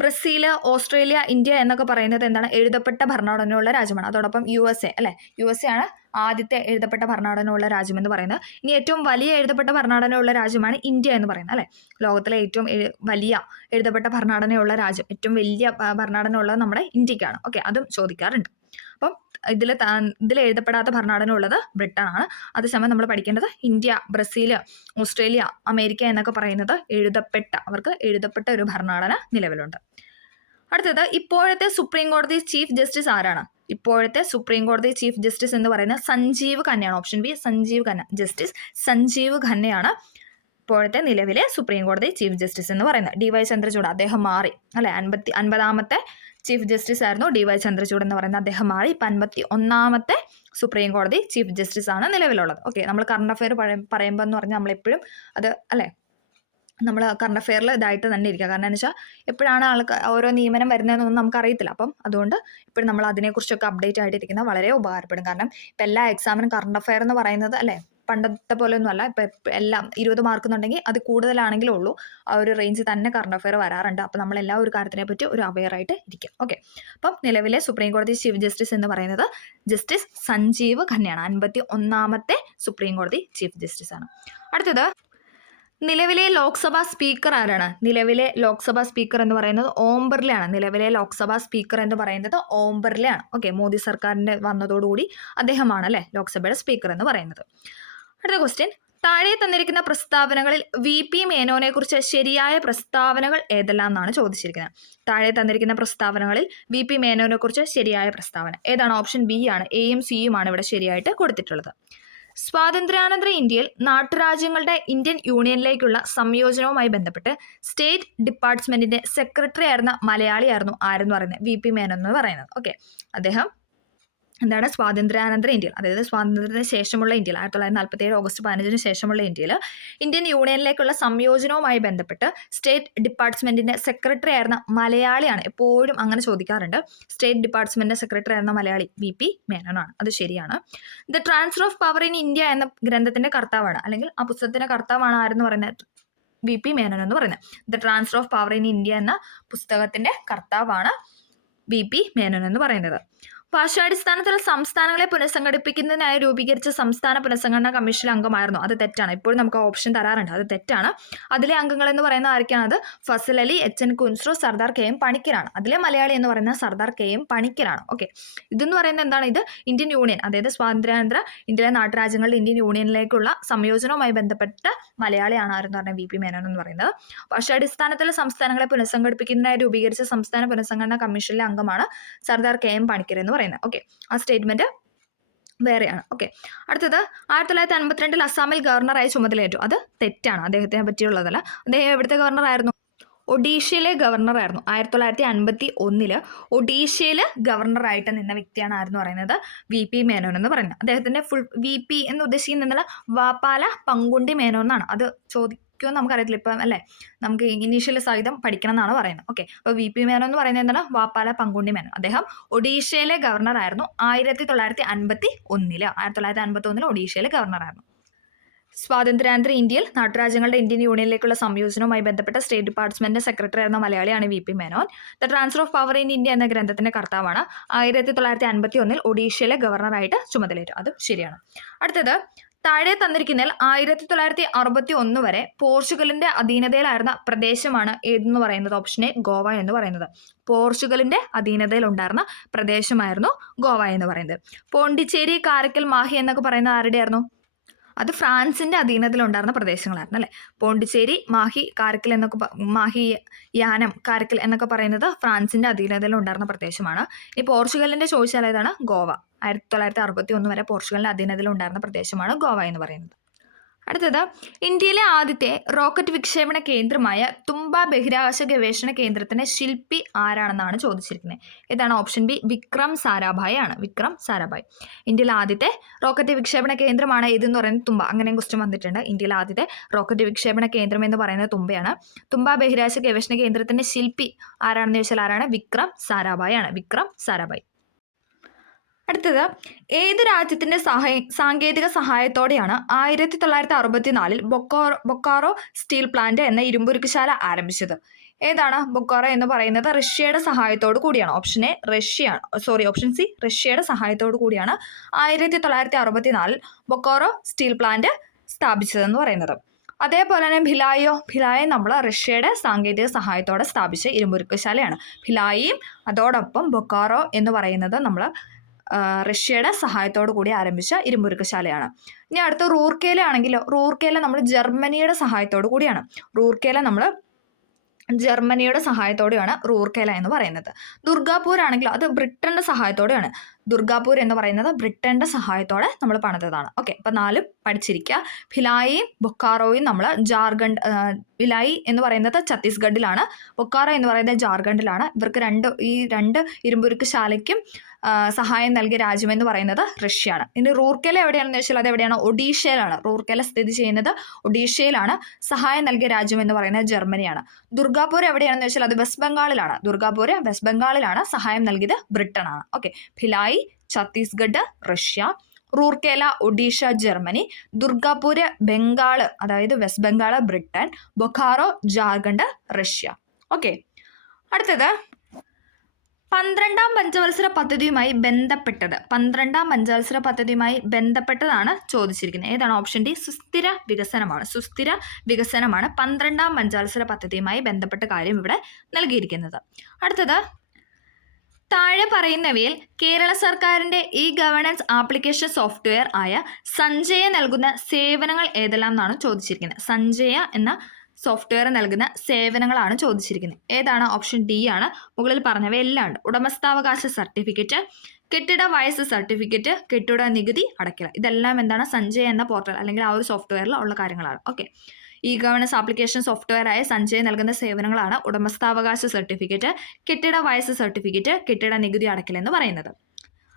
ബ്രസീല്, ഓസ്ട്രേലിയ, ഇന്ത്യ എന്നൊക്കെ പറയുന്നത് എന്താണ്? എഴുതപ്പെട്ട ഭരണഘടനയുള്ള രാജ്യമാണ്. അതോടൊപ്പം USA അല്ലെ, USA ആണ് ആദ്യത്തെ എഴുതപ്പെട്ട ഭരണഘടനയുള്ള രാജ്യം എന്ന് പറയുന്നത്. ഇനി ഏറ്റവും വലിയ എഴുതപ്പെട്ട ഭരണഘടനയുള്ള രാജ്യമാണ് ഇന്ത്യ എന്ന് പറയുന്നത് അല്ലെ. ലോകത്തിലെ ഏറ്റവും വലിയ എഴുതപ്പെട്ട ഭരണഘടനയുള്ള രാജ്യം, ഏറ്റവും വലിയ ഭരണഘടന ഉള്ളത് നമ്മുടെ ഇന്ത്യക്കാണ്. ഓക്കെ, അതും ചോദിക്കാറുണ്ട്. അപ്പം ഇതിൽ എഴുതപ്പെടാത്ത ഭരണഘടന ഉള്ളത് ബ്രിട്ടൻ ആണ്. അതേസമയം നമ്മൾ പഠിക്കേണ്ടത് ഇന്ത്യ, ബ്രസീൽ, ഓസ്ട്രേലിയ, അമേരിക്ക എന്നൊക്കെ പറയുന്നത് അവർക്ക് എഴുതപ്പെട്ട ഒരു ഭരണഘടന നിലവിലുണ്ട്. അടുത്തത്, ഇപ്പോഴത്തെ സുപ്രീം കോടതി ചീഫ് ജസ്റ്റിസ് ആരാണ്? ഇപ്പോഴത്തെ സുപ്രീം കോടതി ചീഫ് ജസ്റ്റിസ് എന്ന് പറയുന്നത് സഞ്ജീവ് ഖന്നയാണ്. Option B Sanjiv Khanna. Justice Sanjiv ഖന്നയാണ് ഇപ്പോഴത്തെ നിലവിലെ സുപ്രീം കോടതി ചീഫ് ജസ്റ്റിസ് എന്ന് പറയുന്നത്. DY ചന്ദ്രചൂഡ്, അദ്ദേഹം മാറി അല്ലെ. 50ാമത്തെ ചീഫ് ജസ്റ്റിസ് ആയിരുന്നു DY ചന്ദ്രചൂഡ് എന്ന് പറയുന്നത്. അദ്ദേഹം മാറി. ഇപ്പം 51ാമത്തെ സുപ്രീം കോടതി ചീഫ് ജസ്റ്റിസ് ആണ് നിലവിലുള്ളത്. ഓക്കെ, നമ്മൾ കറണ്ട് അഫെയർ പറയുമ്പോൾ എന്ന് പറഞ്ഞാൽ നമ്മളെപ്പോഴും അത് അല്ലെ, നമ്മൾ കറണ്ട് അഫെയറിൽ ഇതായിട്ട് തന്നെ ഇരിക്കുക. കാരണം എന്ന് വെച്ചാൽ എപ്പോഴാണ് ഓരോ നിയമനം വരുന്നതെന്നൊന്നും നമുക്ക് അറിയത്തില്ല. അപ്പം അതുകൊണ്ട് ഇപ്പോഴും നമ്മൾ അതിനെക്കുറിച്ചൊക്കെ അപ്ഡേറ്റ് ആയിട്ടിരിക്കുന്നത് വളരെ ഉപകാരപ്പെടും. കാരണം ഇപ്പം എല്ലാ എക്സാമിനും കറണ്ട് അഫെയർ എന്ന് പറയുന്നത് അല്ലേ പണ്ടത്തെ പോലെ ഒന്നും അല്ല. ഇപ്പം എല്ലാം 20 മാർക്ക് എന്നുണ്ടെങ്കിൽ അത് കൂടുതലാണെങ്കിലേ ഉള്ളൂ ആ ഒരു റേഞ്ചിൽ തന്നെ കറണ്ട് അഫെയർ വരാറുണ്ട്. അപ്പം നമ്മളെല്ലാ ഒരു കാര്യത്തിനെ പറ്റി ഒരു അവെയർ ആയിട്ട് ഇരിക്കും. ഓക്കെ, അപ്പം നിലവിലെ സുപ്രീം കോടതി ചീഫ് ജസ്റ്റിസ് എന്ന് പറയുന്നത് ജസ്റ്റിസ് സഞ്ജീവ് ഖന്നയാണ്. 51ാമത്തെ സുപ്രീം കോടതി ചീഫ് ജസ്റ്റിസ് ആണ്. അടുത്തത്, നിലവിലെ ലോക്സഭാ സ്പീക്കർ ആരാണ്? നിലവിലെ ലോക്സഭാ സ്പീക്കർ എന്ന് പറയുന്നത് ഓം ബിർളയാണ്. നിലവിലെ ലോക്സഭാ സ്പീക്കർ എന്ന് പറയുന്നത് ഓം ബിർളയാണ്. ഓക്കെ, മോദി സർക്കാരിന്റെ വന്നതോടുകൂടി അദ്ദേഹമാണ് അല്ലെ ലോക്സഭയുടെ സ്പീക്കർ എന്ന് പറയുന്നത്. അടുത്ത ക്വസ്റ്റ്യൻ, താഴെ തന്നിരിക്കുന്ന പ്രസ്താവനകളിൽ VP മേനോനെ കുറിച്ച് ശരിയായ പ്രസ്താവനകൾ ഏതെല്ലാം എന്നാണ് ചോദിച്ചിരിക്കുന്നത്. താഴെ തന്നിരിക്കുന്ന പ്രസ്താവനകളിൽ VP മേനോനെ കുറിച്ച് ശരിയായ പ്രസ്താവന ഏതാണ്? ഓപ്ഷൻ ബി ആണ്. Aയും Cയും ആണ് ഇവിടെ ശരിയായിട്ട് കൊടുത്തിട്ടുള്ളത്. സ്വാതന്ത്ര്യാനന്തര ഇന്ത്യയിൽ നാട്ടുരാജ്യങ്ങളുടെ ഇന്ത്യൻ യൂണിയനിലേക്കുള്ള സംയോജനവുമായി ബന്ധപ്പെട്ട് സ്റ്റേറ്റ് ഡിപ്പാർട്ട്മെന്റിന്റെ സെക്രട്ടറി ആയിരുന്ന മലയാളിയായിരുന്നു ആരെന്ന് പറയുന്നത്? VP മേനോൻ എന്ന് പറയുന്നത്. ഓക്കെ, അദ്ദേഹം എന്താണ് സ്വാതന്ത്ര്യാനന്തര ഇന്ത്യയിൽ, അതായത് സ്വാതന്ത്ര്യത്തിന് ശേഷമുള്ള ഇന്ത്യയിൽ 1947 ഓഗസ്റ്റ് 15 ശേഷമുള്ള ഇന്ത്യയിൽ ഇന്ത്യൻ യൂണിയനിലേക്കുള്ള സംയോജനവുമായി ബന്ധപ്പെട്ട് സ്റ്റേറ്റ് ഡിപ്പാർട്ട്മെന്റിന്റെ സെക്രട്ടറി ആയിരുന്ന മലയാളിയാണ്. എപ്പോഴും അങ്ങനെ ചോദിക്കാറുണ്ട്. സ്റ്റേറ്റ് ഡിപ്പാർട്ട്മെന്റിന്റെ സെക്രട്ടറി ആയിരുന്ന മലയാളി VP മേനോനാണ്. അത് ശരിയാണ്. The transfer of power in India എന്ന ഗ്രന്ഥത്തിന്റെ കർത്താവാണ്, അല്ലെങ്കിൽ ആ പുസ്തകത്തിന്റെ കർത്താവാണ് ആരെന്ന് പറയുന്നത്? VP മേനോൻ എന്ന് പറയുന്നത്. The transfer of power in India എന്ന പുസ്തകത്തിന്റെ കർത്താവാണ് VP മേനോൻ എന്ന് പറയുന്നത്. ഭാഷാടിസ്ഥാനത്തിൽ സംസ്ഥാനങ്ങളെ പുനഃസംഘടിപ്പിക്കുന്നതിനായി രൂപീകരിച്ച സംസ്ഥാന പുനഃസംഘടനാ കമ്മീഷനിലെ അംഗമായിരുന്നു. അത് തെറ്റാണ്. ഇപ്പോഴും നമുക്ക് ഓപ്ഷൻ തരാറുണ്ട്, അത് തെറ്റാണ്. അതിലെ അംഗങ്ങൾ എന്ന് പറയുന്നത് ആരൊക്കെയാണ്? അത് ഫസൽ അലി, HN കുൻസ്രു, സർദാർ KM പണിക്കരാണ്. അതിലെ മലയാളി എന്ന് പറയുന്നത് സർദാർ KM പണിക്കരാണ്. ഓക്കെ, ഇതെന്ന് പറയുന്നത് എന്താണ്? ഇത് ഇന്ത്യൻ യൂണിയൻ, അതായത് സ്വാതന്ത്ര്യാനന്തര ഇന്ത്യയിലെ നാട്ടുരാജ്യങ്ങളുടെ ഇന്ത്യൻ യൂണിയനിലേക്കുള്ള സംയോജനവുമായി ബന്ധപ്പെട്ട മലയാളിയാണ് ആരെന്ന് പറഞ്ഞാൽ VP മേനോൻ എന്ന് പറയുന്നത്. ഭാഷാടിസ്ഥാനത്തിൽ സംസ്ഥാനങ്ങളെ പുനഃസംഘടിപ്പിക്കുന്നതിനായി രൂപീകരിച്ച സംസ്ഥാന പുനഃസംഘടനാ കമ്മീഷനിലെ അംഗമാണ് സർദാർ KM പണിക്കർ എന്ന് പറയുന്നത്. ഓക്കെ, ആ സ്റ്റേറ്റ്മെന്റ് വേറെയാണ്. ഓക്കെ, അടുത്തത് 1952 അസാമിൽ ഗവർണറായി ചുമതലയേറ്റു. അത് തെറ്റാണ്. അദ്ദേഹത്തിനെ പറ്റിയുള്ളതല്ല. അദ്ദേഹം എവിടുത്തെ ഗവർണറായിരുന്നു? ഒഡീഷയിലെ ഗവർണറായിരുന്നു. 1951 ഒഡീഷയിൽ ഗവർണറായിട്ട് നിന്ന വ്യക്തിയാണ് ആരെന്ന് പറയുന്നത്? VP മേനോൻ എന്ന് പറയുന്നത്. അദ്ദേഹത്തിന്റെ ഫുൾ VP എന്ന് ഉദ്ദേശിക്കുന്നത് വാപ്പാല പങ്കുണ്ടി മേനോൻ എന്നാണ്. അത് നമുക്കറിയത്തില്ല ഇപ്പം അല്ലേ, നമുക്ക് ഇനീഷ്യൽ സഹിതം പഠിക്കണം എന്നാണ് പറയുന്നത്. ഓക്കെ, അപ്പോൾ VP മേനോൻ എന്ന് പറയുന്നത് എന്താണ്? വാപ്പാല പങ്കുണ്ടി മേനോൻ. അദ്ദേഹം ഒഡീഷയിലെ ഗവർണർ ആയിരുന്നു 1951. 1951 ഒഡീഷയിലെ ഗവർണറായിരുന്നു. സ്വാതന്ത്ര്യാനന്തര ഇന്ത്യയിൽ നാട്ടുരാജ്യങ്ങളുടെ ഇന്ത്യൻ യൂണിയനിലേക്കുള്ള സംയോജനവുമായി ബന്ധപ്പെട്ട സ്റ്റേറ്റ് ഡിപ്പാർട്ട്മെന്റ് സെക്രട്ടറി ആയിരുന്ന മലയാളിയാണ് VP. Menon. The transfer of power in India എന്ന ഗ്രന്ഥത്തിന്റെ കർത്താവാണ്. 1951 ഒഡീഷയിലെ ഗവർണറായിട്ട് ചുമതലയേറ്റു. അത് ശരിയാണ്. അടുത്തത്, താഴെ തന്നിരിക്കുന്നതിൽ 1961 വരെ പോർച്ചുഗലിന്റെ അധീനതയിലായിരുന്ന പ്രദേശമാണ് ഏതെന്ന് പറയുന്നത്? ഓപ്ഷൻ എ ഗോവ എന്ന് പറയുന്നത്. പോർച്ചുഗലിന്റെ അധീനതയിൽ ഉണ്ടായിരുന്ന പ്രദേശമായിരുന്നു ഗോവ എന്ന് പറയുന്നത്. പോണ്ടിച്ചേരി, കാരക്കൽ, മാഹി എന്നൊക്കെ പറയുന്നത് ആരുടെ ആയിരുന്നു? അത് ഫ്രാൻസിന്റെ അധീനതയിലുണ്ടായിരുന്ന പ്രദേശങ്ങളായിരുന്നു അല്ലേ. പോണ്ടിച്ചേരി, മാഹി, കാരക്കൽ എന്നൊക്കെ മാഹി, യാനം, കാരക്കൽ എന്നൊക്കെ പറയുന്നത് ഫ്രാൻസിന്റെ അധീനതയിലുണ്ടായിരുന്ന പ്രദേശമാണ്. ഈ പോർച്ചുഗലിന്റെ ചോദിച്ചാൽ ഏതാണ്? ഗോവ. 1961 വരെ പോർച്ചുഗലിന്റെ അധീനതയിലുണ്ടായിരുന്ന പ്രദേശമാണ് ഗോവ എന്ന് പറയുന്നത്. അടുത്തത്, ഇന്ത്യയിലെ ആദ്യത്തെ റോക്കറ്റ് വിക്ഷേപണ കേന്ദ്രമായ തുമ്പ ബഹിരാകാശ ഗവേഷണ കേന്ദ്രത്തിന്റെ ശില്പി ആരാണെന്നാണ് ചോദിച്ചിരിക്കുന്നത്. ഇതാണ് ഓപ്ഷൻ ബി, വിക്രം സാരാഭായ് ആണ്. വിക്രം സാരാഭായ്. ഇന്ത്യയിലെ ആദ്യത്തെ റോക്കറ്റ് വിക്ഷേപണ കേന്ദ്രമാണ് ഇതെന്ന് പറയുന്നത് തുമ്പ. അങ്ങനെയും ക്വസ്റ്റ്യൻ വന്നിട്ടുണ്ട്. ഇന്ത്യയിലെ ആദ്യത്തെ റോക്കറ്റ് വിക്ഷേപണ കേന്ദ്രം എന്ന് പറയുന്നത് തുമ്പയാണ്. തുമ്പ ബഹിരാകാശ ഗവേഷണ കേന്ദ്രത്തിന്റെ ശില്പി ആരാണെന്ന് ചോദിച്ചാൽ ആരാണ്? വിക്രം സാരാഭായ് ആണ്. വിക്രം സാരാഭായ്. അടുത്തത്, ഏത് രാജ്യത്തിന്റെ സാങ്കേതിക സഹായത്തോടെയാണ് 1964 ബൊക്കാറോ സ്റ്റീൽ പ്ലാന്റ് എന്ന ഇരുമ്പുരുക്കുശാല ആരംഭിച്ചത്? ഏതാണ് ബൊക്കാറോ എന്ന് പറയുന്നത്? റഷ്യയുടെ സഹായത്തോടു കൂടിയാണ്. ഓപ്ഷൻ എ ഓപ്ഷൻ സി റഷ്യയുടെ സഹായത്തോടു കൂടിയാണ് 1964 ബൊക്കാറോ സ്റ്റീൽ പ്ലാന്റ് സ്ഥാപിച്ചതെന്ന് പറയുന്നത്. അതേപോലെ തന്നെ ഭിലായി നമ്മൾ റഷ്യയുടെ സാങ്കേതിക സഹായത്തോടെ സ്ഥാപിച്ച ഇരുമ്പുരുക്കുശാലയാണ്. ഭിലായിയും അതോടൊപ്പം ബൊക്കാറോ എന്ന് പറയുന്നത് നമ്മൾ റഷ്യയുടെ സഹായത്തോടു കൂടി ആരംഭിച്ച ഇരുമ്പുരുക്കുശാലയാണ്. ഇനി അടുത്ത റൂർക്കേല ആണെങ്കിലോ, റൂർക്കേല നമ്മൾ ജർമ്മനിയുടെ സഹായത്തോടു കൂടിയാണ്. ജർമ്മനിയുടെ സഹായത്തോടെയാണ് റൂർക്കേല എന്ന് പറയുന്നത്. ദുർഗാപൂർ ആണെങ്കിലോ അത് ബ്രിട്ടന്റെ സഹായത്തോടെയാണ്. ദുർഗാപൂർ എന്ന് പറയുന്നത് ബ്രിട്ടന്റെ സഹായത്തോടെ നമ്മൾ പണിതതാണ്. ഓക്കെ, അപ്പം 4 പഠിച്ചിരിക്കുക. ഭിലായിയും ബൊക്കാറോയും നമ്മൾ ഭിലായി എന്ന് പറയുന്നത് ഛത്തീസ്ഗഡിലാണ്, ബൊക്കാറോ എന്ന് പറയുന്നത് ജാർഖണ്ഡിലാണ്. ഇവർക്ക് ഈ രണ്ട് ഇരുമ്പുരുക്കുശാലയ്ക്കും സഹായം നൽകിയ രാജ്യമെന്ന് പറയുന്നത് റഷ്യയാണ്. ഇനി റൂർക്കേല എവിടെയാണെന്ന് വെച്ചാൽ അത് എവിടെയാണ്? ഒഡീഷയിലാണ്. റൂർക്കേല സ്ഥിതി ചെയ്യുന്നത് ഒഡീഷയിലാണ്. സഹായം നൽകിയ രാജ്യം എന്ന് പറയുന്നത് ജർമ്മനിയാണ്. ദുർഗാപൂർ എവിടെയാണെന്ന് വെച്ചാൽ അത് വെസ്റ്റ് ബംഗാളിലാണ്. ദുർഗാപൂർ വെസ്റ്റ് ബംഗാളിലാണ്. സഹായം നൽകിയത് ബ്രിട്ടനാണ്. Okay, Bhilai Chhattisgarh Russia, Rourkela Odisha Germany, Durgapur Bengal അതായത് West Bengal Britain, Bokaro Jharkhand Russia. Okay, അടുത്തത് 12ാം പഞ്ചവത്സര പദ്ധതിയുമായി ബന്ധപ്പെട്ടതാണ് ചോദിച്ചിരിക്കുന്നത്. ഏതാണ്? ഓപ്ഷൻ ഡി സുസ്ഥിര വികസനമാണ് 12ാം പഞ്ചവത്സര പദ്ധതിയുമായി ബന്ധപ്പെട്ട കാര്യം ഇവിടെ നൽകിയിരിക്കുന്നത്. അടുത്തത്, താഴെ പറയുന്നവയിൽ കേരള സർക്കാരിന്റെ ഇ ഗവേണൻസ് ആപ്ലിക്കേഷൻ സോഫ്റ്റ്വെയർ ആയ സഞ്ജയ നൽകുന്ന സേവനങ്ങൾ ഏതെല്ലാം എന്നാണ് ചോദിച്ചിരിക്കുന്നത്. സഞ്ജയ എന്ന സോഫ്റ്റ്വെയർ നൽകുന്ന സേവനങ്ങളാണ് ചോദിച്ചിരിക്കുന്നത്. ഏതാണ്? ഓപ്ഷൻ ഡി ആണ്. മുകളിൽ പറഞ്ഞവയെല്ലാം ഉണ്ട്. ഉടമസ്ഥാവകാശ സർട്ടിഫിക്കറ്റ്, കെട്ടിട വയസ്സ് സർട്ടിഫിക്കറ്റ്, കെട്ടിട നികുതി അടയ്ക്കൽ. ഇതെല്ലാം എന്താണ്? സഞ്ജയ എന്ന പോർട്ടൽ അല്ലെങ്കിൽ ആ ഒരു സോഫ്റ്റ്വെയറിൽ ഉള്ള കാര്യങ്ങളാണ്. Okay, E governance application software ആയ സഞ്ജയ് നൽകുന്ന സേവനങ്ങളാണ് ഉടമസ്ഥാവകാശ സർട്ടിഫിക്കറ്റ്, കെട്ടിട വയസ്സ് സർട്ടിഫിക്കറ്റ്, കെട്ടിട നികുതി അടയ്ക്കൽ എന്ന് പറയുന്നത്.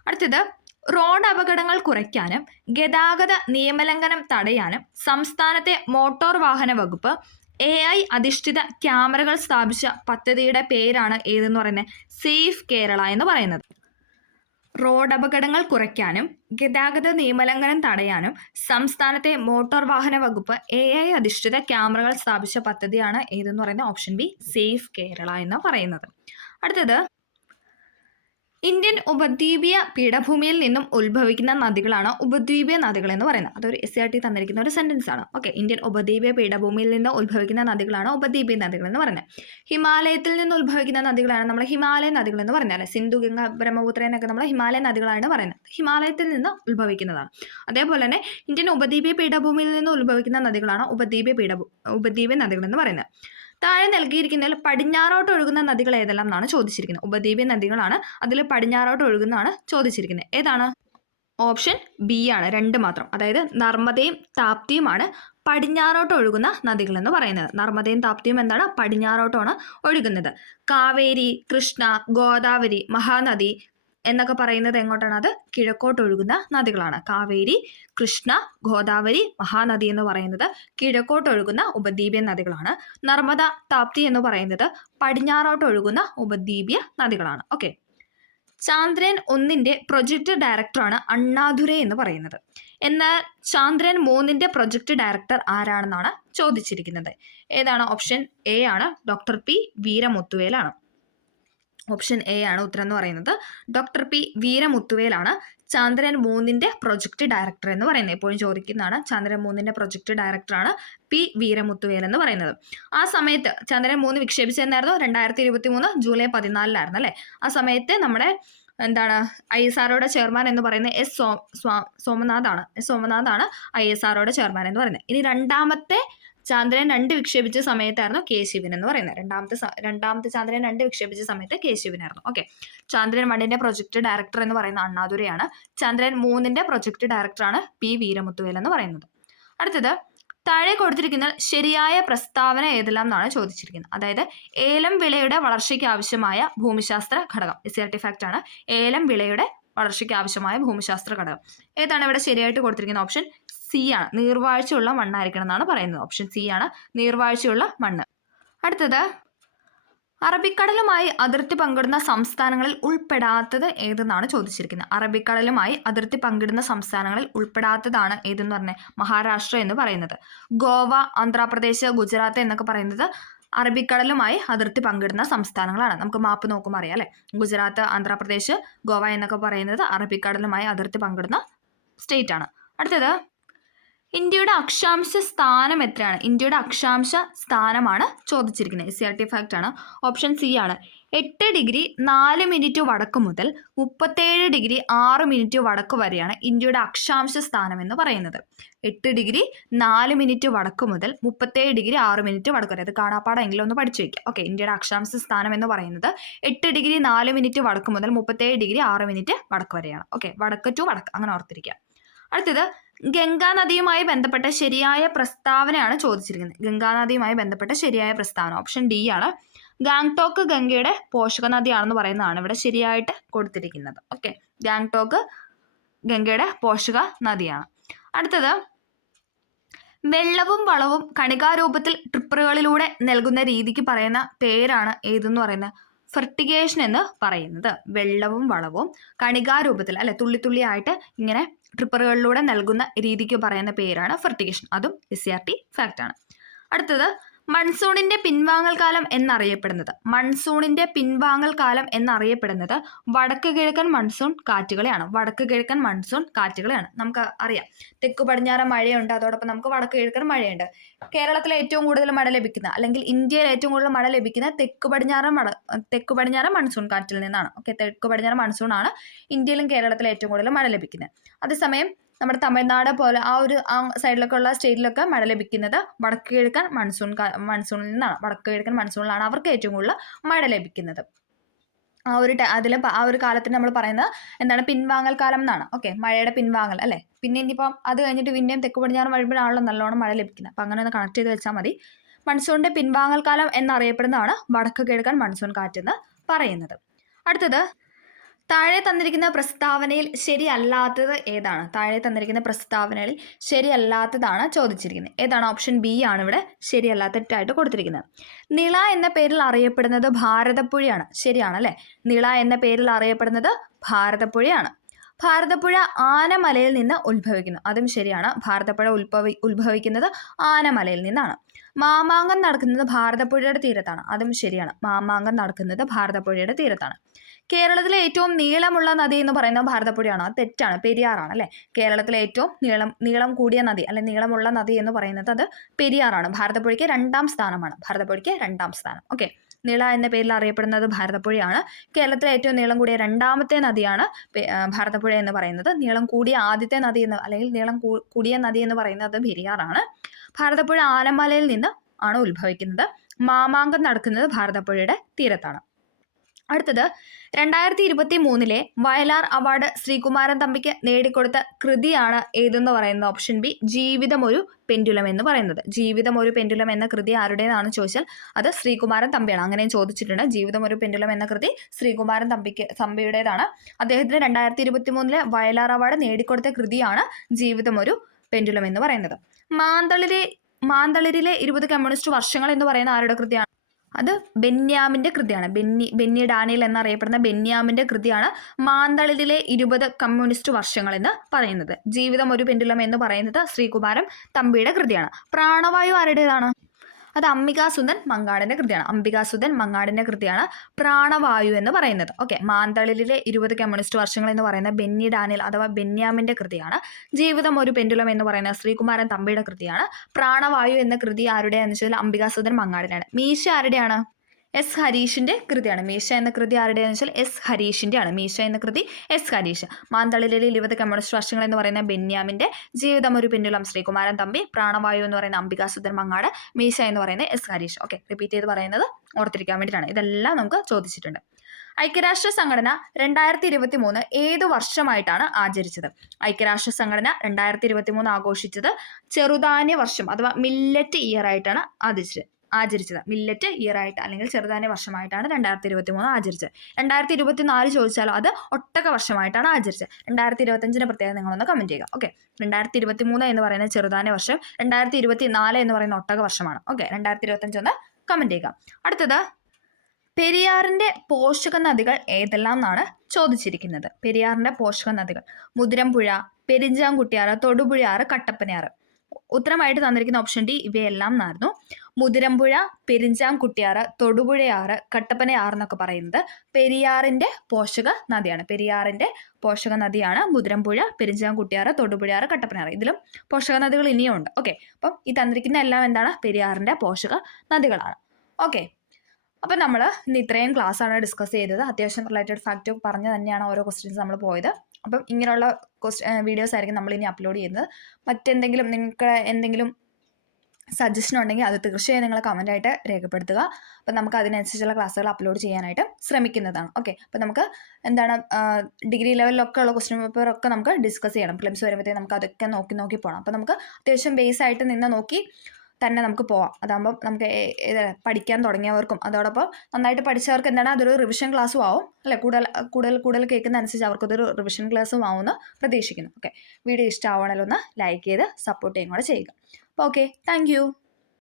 അടുത്തത്, റോഡ് അപകടങ്ങൾ കുറയ്ക്കാനും ഗതാഗത നിയമലംഘനം തടയാനും സംസ്ഥാനത്തെ മോട്ടോർ വാഹന വകുപ്പ് AI അധിഷ്ഠിത ക്യാമറകൾ സ്ഥാപിച്ച പദ്ധതിയുടെ പേരാണ് ഏതെന്ന് പറയുന്നത്? സേഫ് കേരള എന്ന് പറയുന്നത്. റോഡ് അപകടങ്ങൾ കുറയ്ക്കാനും ഗതാഗത നിയമലംഘനം തടയാനും സംസ്ഥാനത്തെ മോട്ടോർ വാഹന വകുപ്പ് AI അധിഷ്ഠിത ക്യാമറകൾ സ്ഥാപിച്ച പദ്ധതിയാണ് ഏതെന്ന് പറയുന്നത്? ഓപ്ഷൻ ബി സേഫ് കേരള എന്ന് പറയുന്നത്. അടുത്തത്, ഇന്ത്യൻ ഉപദ്വീപീയ പീഠഭൂമിയിൽ നിന്നും ഉത്ഭവിക്കുന്ന നദികളാണ് ഉപദ്വീപീയ നദികൾ എന്ന് പറയുന്നത്. അതൊരു SCRT തന്നിരിക്കുന്ന ഒരു സെന്റൻസ് ആണ്. ഓക്കെ, ഇന്ത്യൻ ഉപദ്വീപീയ പീഠഭൂമിയിൽ നിന്ന് ഉത്ഭവിക്കുന്ന നദികളാണ് ഉപദ്വീപീയ നദികൾ എന്ന് പറയുന്നത്. ഹിമാലയത്തിൽ നിന്ന് ഉത്ഭവിക്കുന്ന നദികളാണ് നമ്മൾ ഹിമാലയൻ നദികൾ എന്ന് പറയുന്നത് അല്ലെ. സിന്ധു, ഗംഗ, ബ്രഹ്മപുത്ര എന്നൊക്കെ നമ്മൾ ഹിമാലയൻ നദികളാണ് പറയുന്നത്. ഹിമാലയത്തിൽ നിന്ന് ഉത്ഭവിക്കുന്നതാണ്. അതേപോലെ തന്നെ ഇന്ത്യൻ ഉപദ്വീപീയ പീഠഭൂമിയിൽ നിന്ന് ഉത്ഭവിക്കുന്ന നദികളാണ് ഉപദ്വീപീയ നദികൾ എന്ന് പറയുന്നത്. താഴെ നൽകിയിരിക്കുന്നതിൽ പടിഞ്ഞാറോട്ട് ഒഴുകുന്ന നദികൾ ഏതെല്ലാം എന്നാണ് ചോദിച്ചിരിക്കുന്നത്. ഉപദ്വീപീയ നദികളാണ്. അതിൽ പടിഞ്ഞാറോട്ട് ഒഴുകുന്നതാണ് ചോദിച്ചിരിക്കുന്നത്. ഏതാണ്? ഓപ്ഷൻ ബി ആണ്. 2 മാത്രം. അതായത് നർമ്മദയും താപ്തിയുമാണ് പടിഞ്ഞാറോട്ട് ഒഴുകുന്ന നദികൾ എന്ന് പറയുന്നത്. നർമ്മദയും താപ്തിയും എന്താണ്? പടിഞ്ഞാറോട്ടാണ് ഒഴുകുന്നത്. കാവേരി, കൃഷ്ണ, ഗോദാവരി, മഹാനദി എന്നൊക്കെ പറയുന്നത് എങ്ങോട്ടാണ്? അത് കിഴക്കോട്ട് ഒഴുകുന്ന നദികളാണ്. കാവേരി, കൃഷ്ണ, ഗോദാവരി, മഹാനദി എന്ന് പറയുന്നത് കിഴക്കോട്ട് ഒഴുകുന്ന ഉപദ്വീപീയ നദികളാണ്. നർമ്മദ, താപ്തി എന്ന് പറയുന്നത് പടിഞ്ഞാറോട്ട് ഒഴുകുന്ന ഉപദ്വീപീയ നദികളാണ്. ഓക്കെ, ചാന്ദ്രയാൻ 1 പ്രൊജക്ട് ഡയറക്ടറാണ് അണ്ണാദുരൈ എന്ന് പറയുന്നത്. എന്നാൽ ചന്ദ്രയാൻ 3 പ്രൊജക്ട് ഡയറക്ടർ ആരാണെന്നാണ് ചോദിച്ചിരിക്കുന്നത്. ഏതാണ്? ഓപ്ഷൻ എ ആണ്, ഡോക്ടർ പി വീരമുത്തുവേലാണ്. ഓപ്ഷൻ എ ആണ് ഉത്തരം എന്ന് പറയുന്നത്. ഡോക്ടർ പി വീരമുത്തുവേലാണ് ചന്ദ്രയാൻ 3 പ്രൊജക്ട് ഡയറക്ടർ എന്ന് പറയുന്നത്. എപ്പോഴും ചോദിക്കുന്നതാണ്. ചന്ദ്രയാൻ 3 പ്രൊജക്ട് ഡയറക്ടറാണ് പി വീരമുത്തുവേൽ എന്ന് പറയുന്നത്. ആ സമയത്ത് ചന്ദ്രയാൻ 3 വിക്ഷേപിച്ചതെന്നായിരുന്നു 2023 ജൂലൈ 14 അല്ലേ? ആ സമയത്ത് നമ്മുടെ ISROയുടെ ചെയർമാൻ എന്ന് പറയുന്നത് സോമനാഥാണ് ISROയുടെ ചെയർമാൻ എന്ന് പറയുന്നത്. ഇനി രണ്ടാമത്തെ ചന്ദ്രയാൻ 2 വിക്ഷേപിച്ച സമയത്തായിരുന്നു കെ ശിവൻ എന്ന് പറയുന്നത്. രണ്ടാമത്തെ ചന്ദ്രയാൻ 2 വിക്ഷേപിച്ച സമയത്ത് കെ ശിവനായിരുന്നു. ഓക്കെ. ചന്ദ്രയാൻ 1 പ്രൊജക്ട് ഡയറക്ടർ എന്ന് പറയുന്ന അണ്ണാദുരൈയാണ്. ചന്ദ്രയാൻ 3 പ്രൊജക്ട് ഡയറക്ടറാണ് പി വീരമുത്തുവേൽ എന്ന് പറയുന്നത്. അടുത്തത്, താഴെ കൊടുത്തിരിക്കുന്ന ശരിയായ പ്രസ്താവന ഏതെല്ലാം എന്നാണ് ചോദിച്ചിരിക്കുന്നത്. അതായത് ഏലം വിളയുടെ വളർച്ചയ്ക്ക് ആവശ്യമായ ഭൂമിശാസ്ത്ര ഘടകം. SRT ഫാക്ട് ആണ്. ഏലം വിളയുടെ വളർച്ചയ്ക്ക് ആവശ്യമായ ഭൂമിശാസ്ത്ര ഘടകം ഏതാണ് ഇവിടെ ശരിയായിട്ട് കൊടുത്തിരിക്കുന്നത്? ഓപ്ഷൻ സി ആണ്, നീർവാഴ്ചയുള്ള മണ്ണായിരിക്കണം എന്നാണ് പറയുന്നത്. ഓപ്ഷൻ സി ആണ്, നീർവാഴ്ചയുള്ള മണ്ണ്. അടുത്തത്, അറബിക്കടലുമായി അതിർത്തി പങ്കിടുന്ന സംസ്ഥാനങ്ങളിൽ ഉൾപ്പെടാത്തത് ഏതെന്നാണ് ചോദിച്ചിരിക്കുന്നത്. അറബിക്കടലുമായി അതിർത്തി പങ്കിടുന്ന സംസ്ഥാനങ്ങളിൽ ഉൾപ്പെടാത്തതാണ് ഏതെന്ന് പറഞ്ഞാൽ മഹാരാഷ്ട്ര എന്ന് പറയുന്നത്. ഗോവ, ആന്ധ്രാപ്രദേശ്, ഗുജറാത്ത് എന്നൊക്കെ പറയുന്നത് അറബിക്കടലുമായി അതിർത്തി പങ്കിടുന്ന സംസ്ഥാനങ്ങളാണ്. നമുക്ക് മാപ്പ് നോക്കുമ്പോൾ അറിയാം അല്ലേ? ഗുജറാത്ത്, ആന്ധ്രാപ്രദേശ്, ഗോവ എന്നൊക്കെ പറയുന്നത് അറബിക്കടലുമായി അതിർത്തി പങ്കിടുന്ന സ്റ്റേറ്റ് ആണ്. അടുത്തത്, ഇന്ത്യയുടെ അക്ഷാംശ സ്ഥാനം എത്രയാണ്? ഇന്ത്യയുടെ അക്ഷാംശ സ്ഥാനമാണ് ചോദിച്ചിരിക്കുന്നത്. SRT ഫാക്ട് ആണ്. ഓപ്ഷൻ സി ആണ്, 8 ഡിഗ്രി 4 മിനിറ്റ് വടക്ക് മുതൽ 37 ഡിഗ്രി 6 മിനിറ്റ് വടക്ക് വരെയാണ് ഇന്ത്യയുടെ അക്ഷാംശ സ്ഥാനം എന്ന് പറയുന്നത്. 8 ഡിഗ്രി 4 മിനിറ്റ് വടക്ക് മുതൽ 37 ഡിഗ്രി 6 മിനിറ്റ് വടക്ക് വരെ. അത് കാണാപ്പാടെങ്കിലും ഒന്ന് പഠിച്ചു വയ്ക്കുക. ഓക്കെ. ഇന്ത്യയുടെ അക്ഷാംശ സ്ഥാനം എന്ന് പറയുന്നത് 8 ഡിഗ്രി 4 മിനിറ്റ് വടക്ക് മുതൽ 37 ഡിഗ്രി 6 മിനിറ്റ് വടക്ക് വരെയാണ്. ഓക്കെ. വടക്ക് ടു വടക്ക്, അങ്ങനെ ഓർത്തിരിക്കുക. അടുത്തത്, ഗംഗാ നദിയുമായി ബന്ധപ്പെട്ട ശരിയായ പ്രസ്താവനയാണ് ചോദിച്ചിരിക്കുന്നത്. ഗംഗാ നദിയുമായി ബന്ധപ്പെട്ട ശരിയായ പ്രസ്താവന ഓപ്ഷൻ ഡി ആണ്. ഗാംഗ്ടോക്ക് ഗംഗയുടെ പോഷക നദിയാണെന്ന് പറയുന്നതാണ് ഇവിടെ ശരിയായിട്ട് കൊടുത്തിരിക്കുന്നത്. ഓക്കെ. ഗാംഗ്ടോക്ക് ഗംഗയുടെ പോഷക നദിയാണ്. അടുത്തത്, വെള്ളവും വളവും കണികാരൂപത്തിൽ ട്രിപ്പറുകളിലൂടെ നൽകുന്ന രീതിക്ക് പറയുന്ന പേരാണ് ഏതെന്ന് പറയുന്നത്? ഫെർട്ടിഗേഷൻ എന്ന് പറയുന്നത്. വെള്ളവും വളവും കണികാരൂപത്തിൽ അല്ലെ തുള്ളി ആയിട്ട് ഇങ്ങനെ ട്രിപ്പറുകളിലൂടെ നൽകുന്ന രീതിക്ക് പറയുന്ന പേരാണ് ഫെർട്ടിഗേഷൻ. അതും SRT ഫാക്ട് ആണ്. അടുത്തത്, മൺസൂണിന്റെ പിൻവാങ്ങൽ കാലം എന്നറിയപ്പെടുന്നത്. മൺസൂണിന്റെ പിൻവാങ്ങൽ കാലം എന്നറിയപ്പെടുന്നത് വടക്ക് കിഴക്കൻ മൺസൂൺ കാറ്റുകളെയാണ്. വടക്ക് കിഴക്കൻ മൺസൂൺ കാറ്റുകളെയാണ്. നമുക്ക് അറിയാം തെക്കു പടിഞ്ഞാറൻ മഴയുണ്ട്, അതോടൊപ്പം നമുക്ക് വടക്ക് കിഴക്കൻ മഴയുണ്ട്. കേരളത്തിലെ ഏറ്റവും കൂടുതൽ മഴ ലഭിക്കുന്ന അല്ലെങ്കിൽ ഇന്ത്യയിൽ ഏറ്റവും കൂടുതൽ മഴ ലഭിക്കുന്ന തെക്കു പടിഞ്ഞാറൻ മൺസൂൺ കാറ്റിൽ നിന്നാണ്. ഓക്കെ. തെക്കു പടിഞ്ഞാറൻ മൺസൂൺ ആണ് ഇന്ത്യയിലും കേരളത്തിലും ഏറ്റവും കൂടുതൽ മഴ ലഭിക്കുന്നത്. അതേസമയം നമ്മുടെ തമിഴ്നാട് പോലെ ആ സൈഡിലൊക്കെ ഉള്ള സ്റ്റേറ്റിലൊക്കെ മഴ ലഭിക്കുന്നത് വടക്ക് കിഴക്കൻ മൺസൂണിൽ നിന്നാണ്. വടക്ക് കിഴക്കൻ മൺസൂണിലാണ് അവർക്ക് ഏറ്റവും കൂടുതൽ മഴ ലഭിക്കുന്നത്. ആ ഒരു കാലത്തിന് നമ്മൾ പറയുന്നത് പിൻവാങ്ങൽ കാലം എന്നാണ്. ഓക്കെ. മഴയുടെ പിൻവാങ്ങൽ അല്ലേ? പിന്നെ ഇനിയിപ്പം അത് കഴിഞ്ഞിട്ട് പിന്നെയും തെക്ക് പടിഞ്ഞാറ് വരുമ്പോഴാണല്ലോ നല്ലോണം മഴ ലഭിക്കുന്നത്. അപ്പം അങ്ങനെ ഒന്ന് കണക്ട് ചെയ്ത് വെച്ചാൽ മതി. മൺസൂണിന്റെ പിൻവാങ്ങൽ കാലം എന്നറിയപ്പെടുന്നതാണ് വടക്ക് കിഴക്കൻ മൺസൂൺ കാറ്റെന്ന് പറയുന്നത്. അടുത്തത്, താഴെ തന്നിരിക്കുന്ന പ്രസ്താവനയിൽ ശരിയല്ലാത്തത് ഏതാണ്? താഴെ തന്നിരിക്കുന്ന പ്രസ്താവനയിൽ ശരിയല്ലാത്തതാണ് ചോദിച്ചിരിക്കുന്നത്. ഏതാണ്? ഓപ്ഷൻ ബി ആണ് ഇവിടെ ശരിയല്ലാത്തതായിട്ട് കൊടുത്തിരിക്കുന്നത്. നിള എന്ന പേരിൽ അറിയപ്പെടുന്നത് ഭാരതപ്പുഴയാണ്. ശരിയാണ് അല്ലേ? നിള എന്ന പേരിൽ അറിയപ്പെടുന്നത് ഭാരതപ്പുഴയാണ്. ഭാരതപ്പുഴ ആനമലയിൽ നിന്ന് ഉത്ഭവിക്കുന്നു. അതും ശരിയാണ്. ഭാരതപ്പുഴ ഉത്ഭവിക്കുന്നത് ആനമലയിൽ നിന്നാണ്. മാമാങ്കം നടക്കുന്നത് ഭാരതപ്പുഴയുടെ തീരത്താണ്. അതും ശരിയാണ്. മാമാങ്കം നടക്കുന്നത് ഭാരതപ്പുഴയുടെ തീരത്താണ്. കേരളത്തിലെ ഏറ്റവും നീളമുള്ള നദി എന്ന് പറയുന്നത് ഭാരതപ്പുഴയാണ്. അത് തെറ്റാണ്, പെരിയാറാണ് അല്ലേ? കേരളത്തിലെ ഏറ്റവും നീളം കൂടിയ നദി അല്ലെ നീളമുള്ള നദി എന്ന് പറയുന്നത് അത് പെരിയാറാണ്. ഭാരതപ്പുഴയ്ക്ക് 2ാം സ്ഥാനമാണ്. ഭാരതപ്പുഴയ്ക്ക് 2ാം സ്ഥാനം. ഓക്കെ. നിള എന്ന പേരിൽ അറിയപ്പെടുന്നത് ഭാരതപ്പുഴയാണ്. കേരളത്തിലെ ഏറ്റവും നീളം കൂടിയ 2ാമത്തെ നദിയാണ് ഭാരതപ്പുഴ എന്ന് പറയുന്നത്. നീളം കൂടിയ ആദ്യത്തെ നദി അല്ലെങ്കിൽ നീളം കൂടിയ നദി എന്ന് പറയുന്നത് പെരിയാറാണ്. ഭാരതപ്പുഴ ആനമലയിൽ നിന്ന് ആണ് ഉത്ഭവിക്കുന്നത്. മാമാങ്കം നടക്കുന്നത് ഭാരതപ്പുഴയുടെ തീരത്താണ്. അടുത്തത്, 2023 വയലാർ അവാർഡ് ശ്രീകുമാരൻ തമ്പിക്ക് നേടിക്കൊടുത്ത കൃതിയാണ് ഏതെന്ന് പറയുന്നത്? ഓപ്ഷൻ ബി, ജീവിതം ഒരു പെൻഡുലം എന്ന് പറയുന്നത്. ജീവിതം ഒരു പെൻഡുലം എന്ന കൃതി ആരുടേതാണെന്ന് ചോദിച്ചാൽ അത് ശ്രീകുമാരൻ തമ്പിയാണ്. അങ്ങനെയും ചോദിച്ചിട്ടുണ്ട്. ജീവിതം ഒരു പെൻഡുലം എന്ന കൃതി ശ്രീകുമാരൻ തമ്പിയുടേതാണ്. അദ്ദേഹത്തിന് 2023 വയലാർ അവാർഡ് നേടിക്കൊടുത്ത കൃതിയാണ് ജീവിതം ഒരു പെൻഡുലം എന്ന് പറയുന്നത്. മാന്തളിരിലെ 20 കമ്മ്യൂണിസ്റ്റ് വർഷങ്ങൾ എന്ന് പറയുന്ന ആരുടെ കൃതിയാണ്? അത് ബെന്യാമിൻ്റെ കൃതിയാണ്. ബെന്നി ഡാനിയൽ എന്നറിയപ്പെടുന്ന ബെന്യാമിൻ്റെ കൃതിയാണ് മാന്തളിരിലെ 20 കമ്മ്യൂണിസ്റ്റ് വർഷങ്ങൾ എന്ന് പറയുന്നത്. ജീവിതം ഒരു പെൻഡുലം എന്ന് പറയുന്നത് ശ്രീകുമാരൻ തമ്പിയുടെ കൃതിയാണ്. പ്രാണവായു ആരുടേതാണ്? അത് അംബികാസുധൻ മങ്ങാടിൻ്റെ കൃതിയാണ്. അംബികാസുധൻ മങ്ങാടിൻ്റെ കൃതിയാണ് പ്രാണവായു എന്ന് പറയുന്നത്. ഓക്കെ, മാന്തളിരിലെ 20 കമ്മ്യൂണിസ്റ്റ് വർഷങ്ങൾ എന്ന് പറയുന്ന ബെന്നി ഡാനിയൽ അഥവാ ബെന്യാമിൻ്റെ കൃതിയാണ്. ജീവിതം ഒരു പെൻഡുലം എന്ന് പറയുന്ന ശ്രീകുമാരൻ തമ്പിയുടെ കൃതിയാണ്. പ്രാണവായു എന്ന കൃതി ആരുടെയാണെന്ന് വെച്ചാൽ അംബികാസുധൻ മങ്ങാടിനാണ്. മീശ ആരുടെയാണ്? എസ് ഹരീഷിൻ്റെ കൃതിയാണ്. മീശ എന്ന കൃതി ആരുടെയാണെന്ന് വെച്ചാൽ എസ് ഹരീഷിൻ്റെ ആണ്. മീശ എന്ന കൃതി എസ് ഹരീഷ്. മാന്തളിരിലെ 20 കമ്മ്യൂണിസ്റ്റ് വർഷങ്ങൾ എന്ന് പറയുന്ന ബെന്യാമിൻ്റെ, ജീവിതം ഒരു പെൻഡുലം ശ്രീകുമാരൻ തമ്പി, പ്രാണവായു എന്ന് പറയുന്ന അംബികാസുധൻ മങ്ങാട്, മീശ എന്ന് പറയുന്നത് എസ് ഹരീഷ്. ഓക്കെ, റിപ്പീറ്റ് ചെയ്ത് പറയുന്നത് ഓർത്തിരിക്കാൻ വേണ്ടിയിട്ടാണ്. ഇതെല്ലാം നമുക്ക് ചോദിച്ചിട്ടുണ്ട്. ഐക്യരാഷ്ട്ര സംഘടന 2023 ഏതു വർഷമായിട്ടാണ് ആചരിച്ചത്? ഐക്യരാഷ്ട്ര സംഘടന 2023 ആഘോഷിച്ചത് ചെറുധാന്യ വർഷം അഥവാ മില്ലറ്റ് ഇയർ ആയിട്ടാണ് ആചരിച്ചത്. മില്ലറ്റ് ഇയർ ആയിട്ട് അല്ലെങ്കിൽ ചെറുധാന്യ വർഷമായിട്ടാണ് 2023 ആചരിച്ചത്. 2024 ചോദിച്ചാലോ അത് ഒട്ടക വർഷമായിട്ടാണ് ആചരിച്ചത്. 2025 പ്രത്യേകം നിങ്ങളൊന്ന് കമൻറ്റ് ചെയ്യുക. ഓക്കെ, 2023 എന്ന് പറയുന്നത് ചെറുധാന്യ വർഷം, 2024 എന്ന് പറയുന്ന ഒട്ടക വർഷമാണ്. ഓക്കെ, 2025 ഒന്ന് കമൻറ്റ് ചെയ്യുക. അടുത്തത്, പെരിയാറിൻ്റെ പോഷക നദികൾ ഏതെല്ലാം എന്നാണ് ചോദിച്ചിരിക്കുന്നത്. പെരിയാറിൻ്റെ പോഷക നദികൾ മുതിരമ്പുഴ, പെരിഞ്ചാംകുട്ടിയാറ്, തൊടുപുഴയാറ്, കട്ടപ്പനയാറ്. ഉത്തരമായിട്ട് തന്നിരിക്കുന്ന ഓപ്ഷൻ ഡി ഇവയെല്ലാം എന്നായിരുന്നു. മുതിരമ്പുഴ, പെരിഞ്ചാംകുട്ടിയാറ്, തൊടുപുഴയാറ്, കട്ടപ്പനയാറ് എന്നൊക്കെ പറയുന്നത് പെരിയാറിൻ്റെ പോഷക നദിയാണ്. പെരിയാറിൻ്റെ പോഷക നദിയാണ് മുതിരമ്പുഴ, പെരിഞ്ചാംകുട്ടിയാറ്, തൊടുപുഴയാറ്, കട്ടപ്പനയാറ്. ഇതിലും പോഷക നദികൾ ഇനിയും ഉണ്ട്. ഓക്കെ, അപ്പം ഈ തന്നിരിക്കുന്ന എല്ലാം എന്താണ്? പെരിയാറിൻ്റെ പോഷക നദികളാണ്. ഓക്കെ, അപ്പം നമ്മൾ ഇന്ന് ഇത്രയും ക്ലാസ്സാണ് ഡിസ്കസ് ചെയ്തത്. അത്യാവശ്യം റിലേറ്റഡ് ഫാക്റ്റ് പറഞ്ഞ് തന്നെയാണ് ഓരോ ക്വസ്റ്റ്യൻസ് നമ്മൾ പോയത്. അപ്പം ഇങ്ങനെയുള്ള വീഡിയോസ് ആയിരിക്കും നമ്മൾ ഇനി അപ്ലോഡ് ചെയ്യുന്നത്. മറ്റെന്തെങ്കിലും നിങ്ങൾക്ക് എന്തെങ്കിലും സജഷൻ ഉണ്ടെങ്കിൽ അത് തീർച്ചയായും നിങ്ങൾ കമൻറ്റായിട്ട് രേഖപ്പെടുത്തുക. അപ്പം നമുക്ക് അതിനനുസരിച്ചുള്ള ക്ലാസ്സുകൾ അപ്ലോഡ് ചെയ്യാനായിട്ട് ശ്രമിക്കുന്നതാണ്. ഓക്കെ, അപ്പം നമുക്ക് എന്താണ് ഡിഗ്രി ലെവലിലൊക്കെ ഉള്ള ക്വസ്റ്റ്യൻ പേപ്പറൊക്കെ നമുക്ക് ഡിസ്കസ് ചെയ്യണം. പ്രിലിംസ് വരുമ്പോഴത്തേക്ക് നമുക്ക് അതൊക്കെ നോക്കി പോകണം. അപ്പം നമുക്ക് അത്യാവശ്യം ബേസ് ആയിട്ട് നിന്ന് നോക്കി തന്നെ നമുക്ക് പോവാം. അതാകുമ്പം നമുക്ക് പഠിക്കാൻ തുടങ്ങിയവർക്കും അതോടൊപ്പം നന്നായിട്ട് പഠിച്ചവർക്ക് എന്താണ് അതൊരു റിവിഷൻ ക്ലാസ്സും ആവും അല്ലേ. കൂടുതൽ കേൾക്കുന്ന അനുസരിച്ച് അവർക്കതൊരു റിവിഷൻ ക്ലാസ്സും ആവുമെന്ന് പ്രതീക്ഷിക്കുന്നു. ഓക്കെ, വീഡിയോ ഇഷ്ടമാവണമെങ്കിൽ ഒന്ന് ലൈക്ക് ചെയ്ത് സപ്പോർട്ട് ചെയ്യുകയും കൂടെ ചെയ്യുക. അപ്പോൾ ഓക്കെ, താങ്ക്